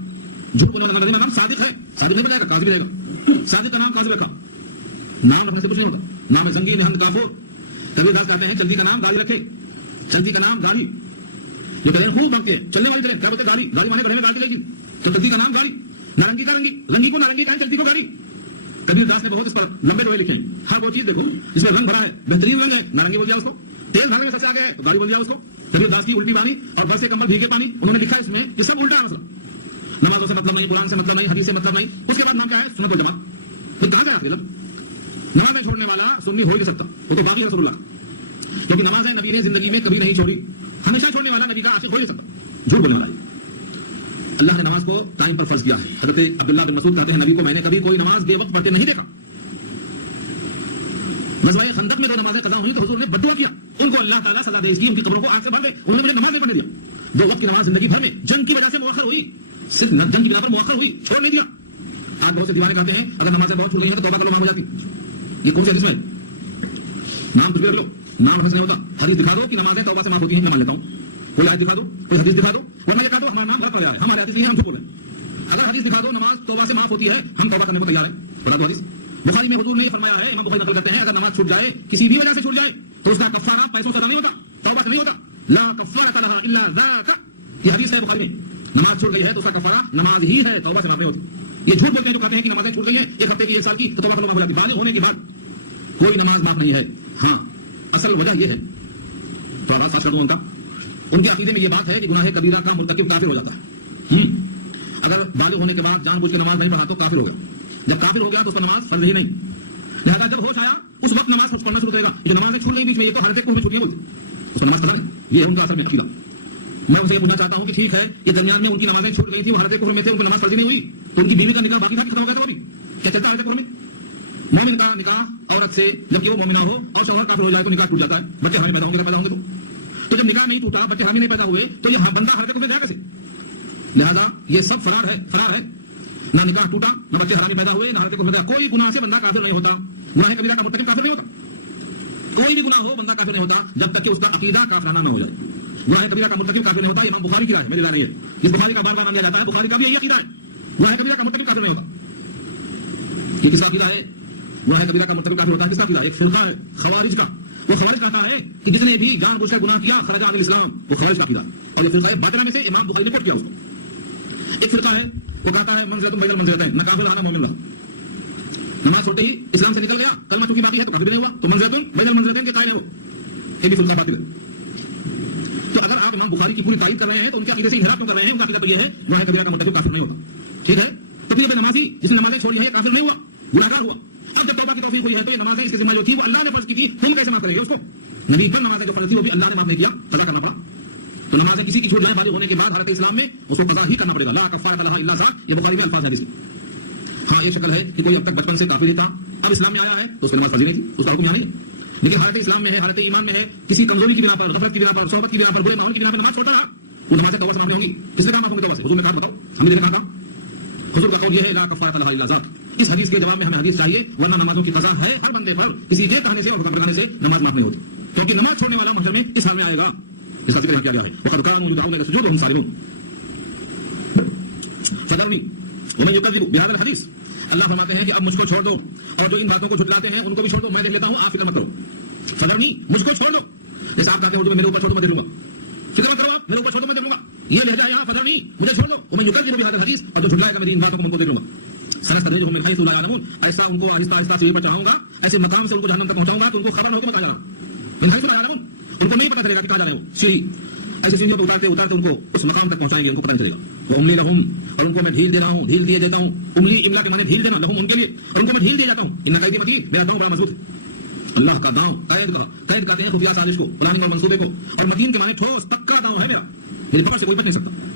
جھوٹ بولنے والا نام صادق ہے, صادق نہیں بن جائے گا, قاضی بن جائے گا. صادق کا نام قاضی رکھا, نام رکھنے سے کچھ نہیں ہوتا. نام زنگی نہنگ کافور. کبھی داس کہتے ہیں چلتی کا نام گاڑی رکھے, چلتی کا نام گاڑی, جو کہیں خوب بھگتے ہیں چلنے والی ٹرین, کیا بولتے گاڑی, گاڑی مانے گھڑے میں گاڑی لے گی, تو چلتی کا نام گاڑی. نارنگی کا رنگی, رنگی کو نارنگی کہیں, چلتی کو گاڑی. کبیر داس نے بہت اس پر لمبے دوہے لکھے ہیں. ہر وہ چیز دیکھو جس میں رنگ بھرا ہے, بہترین رنگ ہے, نارنگی بول دیا اس کو. تیل بھرنے میں سب سے آگے ہے تو گاڑی بول دیا اس کو. کبیر داس کی الٹی پانی اور بس سے کمبل بھیگے پانی, انہوں نے لکھا ہے اس میں, یہ سب الٹا ہے مسئلہ. نمازوں سے مطلب نہیں, قرآن سے مطلب نہیں, حدیث سے مطلب نہیں. اس کے بعد نام کیا ہے؟ سنت والجماعت. تو کہاں سے نماز چھوڑنے والا سنی ہو ہی نہیں سکتا, وہ تو باقی رسول اللہ, کیونکہ نماز نبی نے زندگی میں کبھی نہیں چھوڑی. ہمیشہ چھوڑنے والا نبی کا عاشق ہو نہیں سکتا, جھوٹ بولنے والا. اللہ نے نماز کو ٹائم پر فرض کیا ہے. حضرت عبداللہ بن مسعود کہتے ہیں نبی کو میں نے کبھی کوئی نماز بے وقت پڑھتے نہیں دیکھا. غزوہ خندق میں دو نمازیں قضا ہوئی تو حضور نے بدعا کیا, ان کو اللہ تعالیٰ سزا دے اس کی, ان کی قبروں کو آگ سے بھر دے. انہوں نے مجھے نماز نہیں پڑھنے دیا. دو وقت کی نماز زندگی بھر میں جنگ کی وجہ سے مؤخر ہوئی, صرف جنگ کی بنا پر مؤخر ہوئی, چھوڑ نہیں دیا. آج بہت سے دیوانے کہتے ہیں اگر نمازیں بہت چھوٹ گئی ہیں تو توبہ کر لو, معاف ہو جاتی. یہ کون سی حدیث میں؟ نام کچھ بھی رکھ لو, نام رکھنے سے نہیں ہوتا. حدیث دکھا دو کہ نمازیں توبہ سے معاف ہوتی ہیں, میں مان لیتا ہوں. کوئی آیت دکھا دو, کوئی حدیث دکھا دو, ورنہ یہ کہا دو ہمارا نام غلط پڑ رہا ہے, ہمارے حدیث نہیں, ہم جھوٹ بول رہے ہیں. اگر حدیث دکھا دو نماز توبہ سے معاف ہوتی ہے, ہم توبہ کرنے کو تیار ہیں. بتا دو حدیث. بخاری میں حضور نے یہ فرمایا ہے, امام بخاری نقل کرتے ہیں, اگر نماز چھوٹ جائے کسی بھی وجہ سے چھوٹ جائے تو اس کا کفارہ پیسوں سے نہیں ہوتا, توبہ سے نہیں ہوتا. لا کفارۃ لہا الا ذاک. یہ حدیث ہے بخاری میں. نماز چھوٹ گئی ہے تو اس کا کفارہ نماز ہی ہے, توبہ سے معاف نہیں ہوتی. یہ جھوٹ بولتے ہیں جو کہتے ہیں کہ نمازیں چھوٹ گئی ہیں ایک ہفتے کی, ایک سال کی, تو توبہ کرو معاف ہو جاتی. بالغ ہونے کے بعد کوئی نماز معاف نہیں ہے. ہاں اصل وجہ یہ ہے, تو آواز ساتھ کر دوں ان کا, ان کے عقیدے میں یہ بات ہے کہ گناہ کبیرہ کا مرتکب کافر ہو جاتا ہے. اگر بالغ ہونے کے بعد جان بوجھ کے نماز نہیں پڑھا تو کافر ہو گیا. جب کافر ہو گیا تو اس پر نماز فرض ہی نہیں. لہٰذا جب ہوش آیا اس وقت نماز پڑھنا شروع کرے گا. یہ نمازیں چھوٹ گئی بیچ میں, یہ تو حالت کو چھوٹیاں بولتے, اس پر نماز پڑھا نہیں. یہ ہے ان کا اصل میں عقیدہ. میں ان سے یہ پوچھنا چاہتا ہوں کہ ٹھیک ہے یہ درمیان میں ان کی نمازیں چھوٹ گئی تھی, وہ حالت کفر میں تھے, ان کو نماز فرض نہیں ہوئی, تو ان کی بیوی کا نکاح باقی تھا کہ ختم ہو گیا تھا؟ وہ بھی کیا چلتا ہے حالت کفر میں؟ مومن کا نکاح عورت سے جبکہ وہ مومنہ ہو اور شوہر کافر ہو جائے تو نکاح ٹوٹ جاتا ہے. بچے حامی پیدا ہوں گے, پیدا ہوں گے تو جب نکاح نہیں ٹوٹا, بچے حامی نہیں پیدا ہوئے, تو یہ بندہ حالت کفر جائے کیسے؟ لہذا یہ سب فرار ہے. نہ نکاح ٹوٹا, نہ بچے حرامی پیدا ہوئے, نہ حالت کفر. کوئی گناہ سے بندہ کافر نہیں ہوتا, گناہ کبیرہ کا مرتکب کافر نہیں ہوتا. کوئی بھی گناہ ہو بندہ کافر نہیں ہوتا جب تک کہ اس کا عقیدہ کافرانہ نہ ہو جائے. گناہ کبیرہ کا مرتکب کافر نہیں ہوتا. امام بخاری کی رائے, میری رائے نہیں ہے. جس بخاری کا بار بار نام لیا جاتا ہے, بخاری کا بھی یہی عقیدہ ہے, گناہ کبیرہ کا مرتکب کافر نہیں ہوتا. یہ کس کا عقیدہ ہے؟ گناہ کبیرہ کا مرتکب کافر ہوتا ہے. کس کا عقیدہ ہے؟ ایک فرقہ ہے خوارج کا. وہ خوارج کہتا ہے کہ جس نے بھی جان بوجھ کر گناہ کیا خرج عن الاسلام, وہ خوارج کا عقیدہ. اور یہ فرقہ باطلہ میں سے امام بخاری نے کوٹ کیا اس کو. ایک فرقہ ہے وہ کہتا ہے منزلۃ بین المنزلتین, نہ کافر رہا نہ مومن رہا. نماز چھوڑتے ہی اسلام سے نکل گیا, کلمہ چونکہ باقی ہے تو کافر نہیں ہوا, تو منزلۃ بین المنزلتین کے قائل ہے وہ. یہ بھی فرقہ باطل ہے. تو اگر آپ امام بخاری کی پوری تائید کر رہے ہیں تو ان کے عقیدے سے انحراف کیوں کر رہے ہیں؟ ان کا عقیدہ تو یہ ہے گناہ کبیرہ کا مرتکب کافر نہیں ہوتا. ٹھیک ہے, تو پھر نمازی جس نے نمازیں چھوڑی ہے کافر نہیں ہوا, گنہگار ہوا. اب جب توبہ کی توفیق ہوئی ہے تو یہ نمازیں اس کے ذمہ جو تھی وہ اللہ نے فرض کی تھی, ہم کیسے معاف کریں گے اس کو؟ نبی پر نمازیں جو فرض تھی وہ بھی اللہ نے معاف نہیں کیا, قضا کرنا پڑا. تو نمازیں کسی کی چھوٹ جائیں بالغ ہونے کے بعد حالت اسلام میں اس کو قضا ہی کرنا پڑے گا. لا کفارۃ لہا الا ذاک, یہ بخاری میں الفاظ ہیں حدیث کے. ہاں ایک شکل ہے کہ کوئی اب تک بچپن سے کافر ہی تھا, اب اسلام میں آیا ہے تو اس کی نماز فرض نہیں تھی, اس کا حکم یہاں نہیں ہے. لیکن حالت اسلام میں ہے, حالت ایمان میں ہے, کسی کمزوری کی بنا پر, غفلت کی بنا پر, صحبت کی بنا پر, برے ماحول کی بنا پر نماز چھوڑتا رہا, وہ نمازیں توبہ سے معاف نہیں ہوں گی. کس نے کہا معاف ہوں گی توبہ سے؟ حضور نے کہا بتاؤ, ہم نے کہا تھا. حضور کا قول یہ ہے لا کفارۃ لہا الا ذاک. اس حدیث کے جواب میں ہمیں حدیث چاہیے, ورنہ نمازوں کی قضا ہے ہر بندے پر. کسی کے کہنے سے اور حکم لگانے سے نماز معاف نہیں ہوتی, کیونکہ نماز چھوڑنے والا محشر میں اس حال میں آئے گا اس کا ذکر کیا گیا ہے وقد كانوا يدعون الى السجود وهم سالمون فذرني ومن يكذب بهذا الحديث اللہ فرماتے ہیں کہ اب مجھ کو چھوڑ دو اور جو ان باتوں کو جھٹلاتے ہیں ان کو بھی چھوڑ دو میں دیکھ لیتا ہوں آپ فکر مت کرو فذرنی مجھ کو چھوڑ دو جیسے آپ کہتے ہیں اردو میں میرے اوپر چھوڑ دو میں دیکھ لوں گا فکر مت کرو آپ میرے اوپر چھوڑ دو میں دیکھ لوں گا یہ لہجہ یہاں فذرنی مجھے چھوڑ دو ومن يكذب بهذا الحديث اور جو جھٹلائے گا میری ان باتوں کو ان کو دیکھ لوں گا سنستدرجهم من حيث لا يعلمون ایسا ان کو آہستہ آہستہ سے پر چڑھاؤں گا ایسے مقام سے ان کو جہنم تک پہنچاؤں گا کہ ان کو خبر نہ ہو کہ میں کہاں جا رہا ہوں من حيث لا يعلمون ان کو نہیں پتہ چلے گا کہ کہاں جا رہے ہو سیڑھی ایسے سیڑھیوں پہ اتارتے اتارتے ان کو اس مقام تک پہنچائیں گے ان کو پتہ نہیں چلے گا وہ املی لہم اور ان کو میں ڈھیل دے رہا ہوں ڈھیل دیے دیتا ہوں املی املا کے معنی ڈھیل دینا لہم ان کے لیے اور ان کو میں ڈھیل دے جاتا ہوں ان قیدی متین میرا داؤں بڑا مضبوط ہے اللہ کا داؤں قید کہتے ہیں خفیہ سازش کو پلاننگ اور منصوبے کو اور متین کے معنی ٹھوس پکا داؤں ہے میرا میری پکڑ سے کوئی بچ نہیں سکتا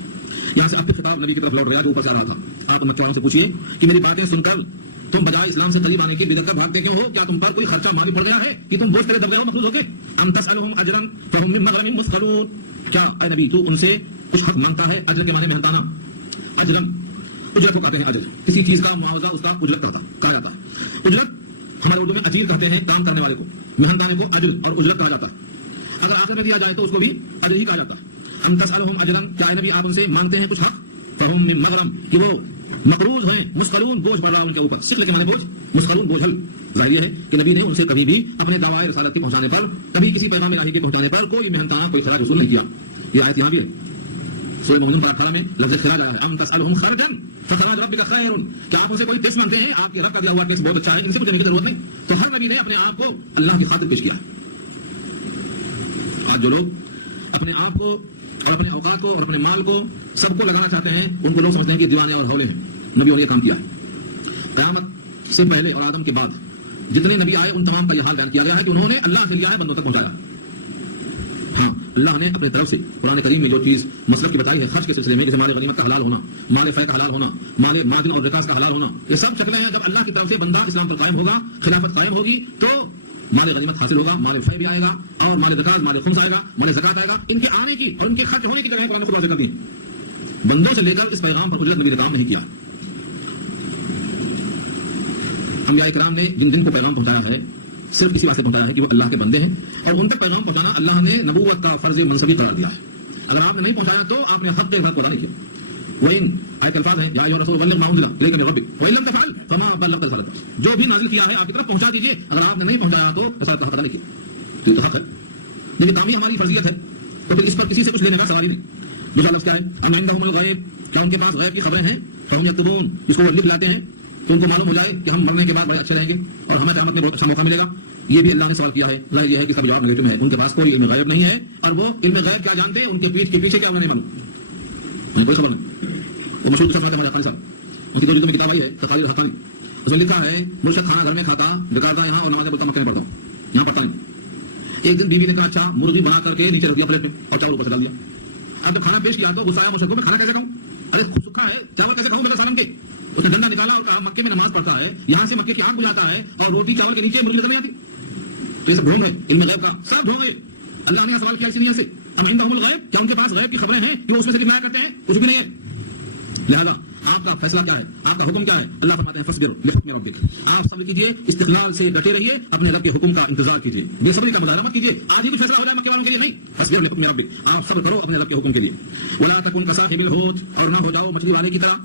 یہاں سے آپ کے خطاب نبی کی طرف لوٹ گیا جو اوپر سے آ رہا تھا آپ مکے والوں سے پوچھیے کہ میری باتیں سن کر تم بجائے اسلام سے قریب آنے کی بدعت کر بھاگتے کیوں ہو کیا تم پر کوئی خرچہ مالی پڑ گیا ہے کہ تم بوجھ کرے دب گئے ہو مخلوط ہو کے ام تسألهم اجرا فهم من مغرم مثقلون کیا اے نبی تو ان سے کچھ حق مانگتا ہے اجر کے معنی محنتانہ اجرا اجرت کو کہتے ہیں اجر کسی چیز کا معاوضہ اس کا اجرت کہا جاتا ہے اجرت ہمارے اردو میں اجیر کہتے ہیں کام کرنے والے کو محنتانے کو اجر اور اجرت کہا جاتا ہے اگر آخر میں دیا جائے تو اس کو بھی اجر ہی کہا جاتا ہے ام تسألهم اجرا کیا اے نبی آپ ان سے مانگتے ہیں کچھ حق فهم من مغرم کہ وہ مقروض ہیں مسقلون بوجھ پڑ رہا ان کے اوپر سکل کے معنی بوجھ مسقلون بوجھل ظاہر یہ ہے کہ نبی نے ان سے کبھی بھی اپنے دعوائے رسالت کے پہنچانے پر کبھی کسی پیغام الہی کے پہنچانے پر کوئی محنتانہ کوئی خراج وصول نہیں کیا یہ آیت یہاں بھی ہے سورہ مومنون پارہ 18 میں لفظ خراج آیا ہے ام تسألهم خرجا فخراج ربک خیر کیا آپ ان سے کوئی ٹیکس مانگتے ہیں آپ کے رب کا دیا ہوا ٹیکس بہت اچھا ہے ان سے کچھ دینے کی ضرورت نہیں تو ہر نبی نے اپنے آپ کو اللہ کی خاطر پیش کیا آج جو لوگ اپنے آپ کو اور اپنے اوقات کو اور اپنے مال کو سب کو لگانا چاہتے ہیں ان کو لوگ سمجھتے ہیں کہ دیوانے اور ہولے ہیں نبیوں نے یہ کام کیا ہے قیامت سے پہلے اور آدم کے بعد جتنے نبی آئے ان تمام کا یہ حال بیان کیا گیا ہے کہ انہوں نے اللہ سے لیا ہے بندوں تک پہنچایا ہاں اللہ نے اپنے طرف سے قرآن کریم میں جو چیز مصرف کی بتائی ہے خرچ کے سلسلے میں جیسے مال غنیمت کا حلال ہونا مال فے کا حلال ہونا مال معدن اور رکاز کا حلال ہونا یہ سب شکلیں ہیں جب اللہ کی طرف سے بندہ اسلام پر قائم ہوگا خلافت قائم ہوگی تو مال غنیمت حاصل ہوگا مال فے بھی آئے گا اور مال رکاز مال خمس آئے گا مال زکات آئے گا ان کے آنے کی اور ان کے خرچ ہونے کی جگہ قرآن خود واضح کر دی بندوں سے لے کر اس پیغام پر اجرت نبی نے کام نہیں کیا انبیاء کرام نے جن جن کو پیغام پہنچایا ہے صرف اسی واسطے پہنچایا ہے کہ وہ اللہ کے بندے ہیں اور ان تک پیغام پہنچانا اللہ نے نبوت کا فرض منصبی قرار دیا ہے اگر آپ نے نہیں پہنچایا تو آپ نے حق کے حق کو ادا نہیں کیا وہ ان آیت الفاظ ہیں یا ایھا الرسول بلغ ما انزل الیک من ربک وان لم تفعل فما بلغت رسالته جو بھی نازل کیا ہے آپ کی طرف پہنچا دیجیے اگر آپ نے نہیں پہنچایا تو رسالت کا حق ادا نہیں کیا تو حق ہے لیکن کام ہی ہماری فرضیت ہے تو پھر اس پر کسی سے کچھ لینے کا سوال ہی نہیں دوسرا لفظ کیا ہے ام عندهم الغیب کیا ان کے پاس غیب کی خبریں ہیں فهم یکتبون اس کو وہ لکھ لاتے ہیں تو ان کو معلوم ہو جائے کہ ہم مرنے کے بعد بڑے اچھے رہیں گے اور ہمیں قیامت میں بہت اچھا موقع ملے گا یہ بھی اللہ نے سوال کیا ہے ظاہر یہ ہے کہ اس کا جواب نگیٹو ہے ان کے پاس کوئی علم غیب نہیں ہے اور وہ علم غیب کیا جانتے ہیں ان کے پیٹھ کے پیچھے کیا انہیں نہیں معلوم کوئی خبر نہیں وہ مشہور صفحات ہمارے حقانی صاحب ان کی دو جلدوں میں کتاب آئی ہے تقاریر الحقانی اس میں لکھا ہے مرشد کھانا گھر میں کھاتا بکارتا یہاں اور نماز بولتا مکے میں پڑھتا ہوں یہاں پڑھتا نہیں ایک دن بیوی نے کہا اچھا مرغی بنا کر کے نیچے رکھ دیا پلیٹ میں اور چاول اوپر سے ڈال دیا اب جب کھانا پیش کیا تو غصہ آیا مرشد کو میں کھانا کیسے کھاؤں ارے سکھا ہے چاول کیسے کھاؤں میرا سالن کے اس نے ڈنڈا نکالا اور کہا مکے میں نماز پڑھتا ہے یہاں سے مکے کی آنکھ بجاتا ہے اور روٹی چاول کے نیچے مرغی نظر نہیں آتی تو یہ سب ڈھونگ ہے علم غیب کا سب ڈھونگ ہے اللہ نے سوال کیا اسی نیت سے ام عندهم الغیب کیا ان کے پاس غیب کی خبریں ہیں کہ وہ اس میں سے دکھایا کرتے ہیں کچھ بھی نہیں ہے لہذا آپ کا فیصلہ کیا ہے آپ کا حکم کیا ہے اللہ فرماتے ہیں فصبر لحکم ربک آپ صبر کیجئے استقلال سے ڈٹے رہیے اپنے رب کے حکم کا انتظار کیجئے بے صبری کا مظاہرہ مت کیجئے آج ہی کچھ فیصلہ ہو جائے مکے والوں کے لیے نہیں فصبر لحکم ربک آپ صبر کرو اپنے رب کے حکم کے لیے ولا تکن کصاحب الحوت اور نہ ہو جاؤ مچھلی والے کی طرح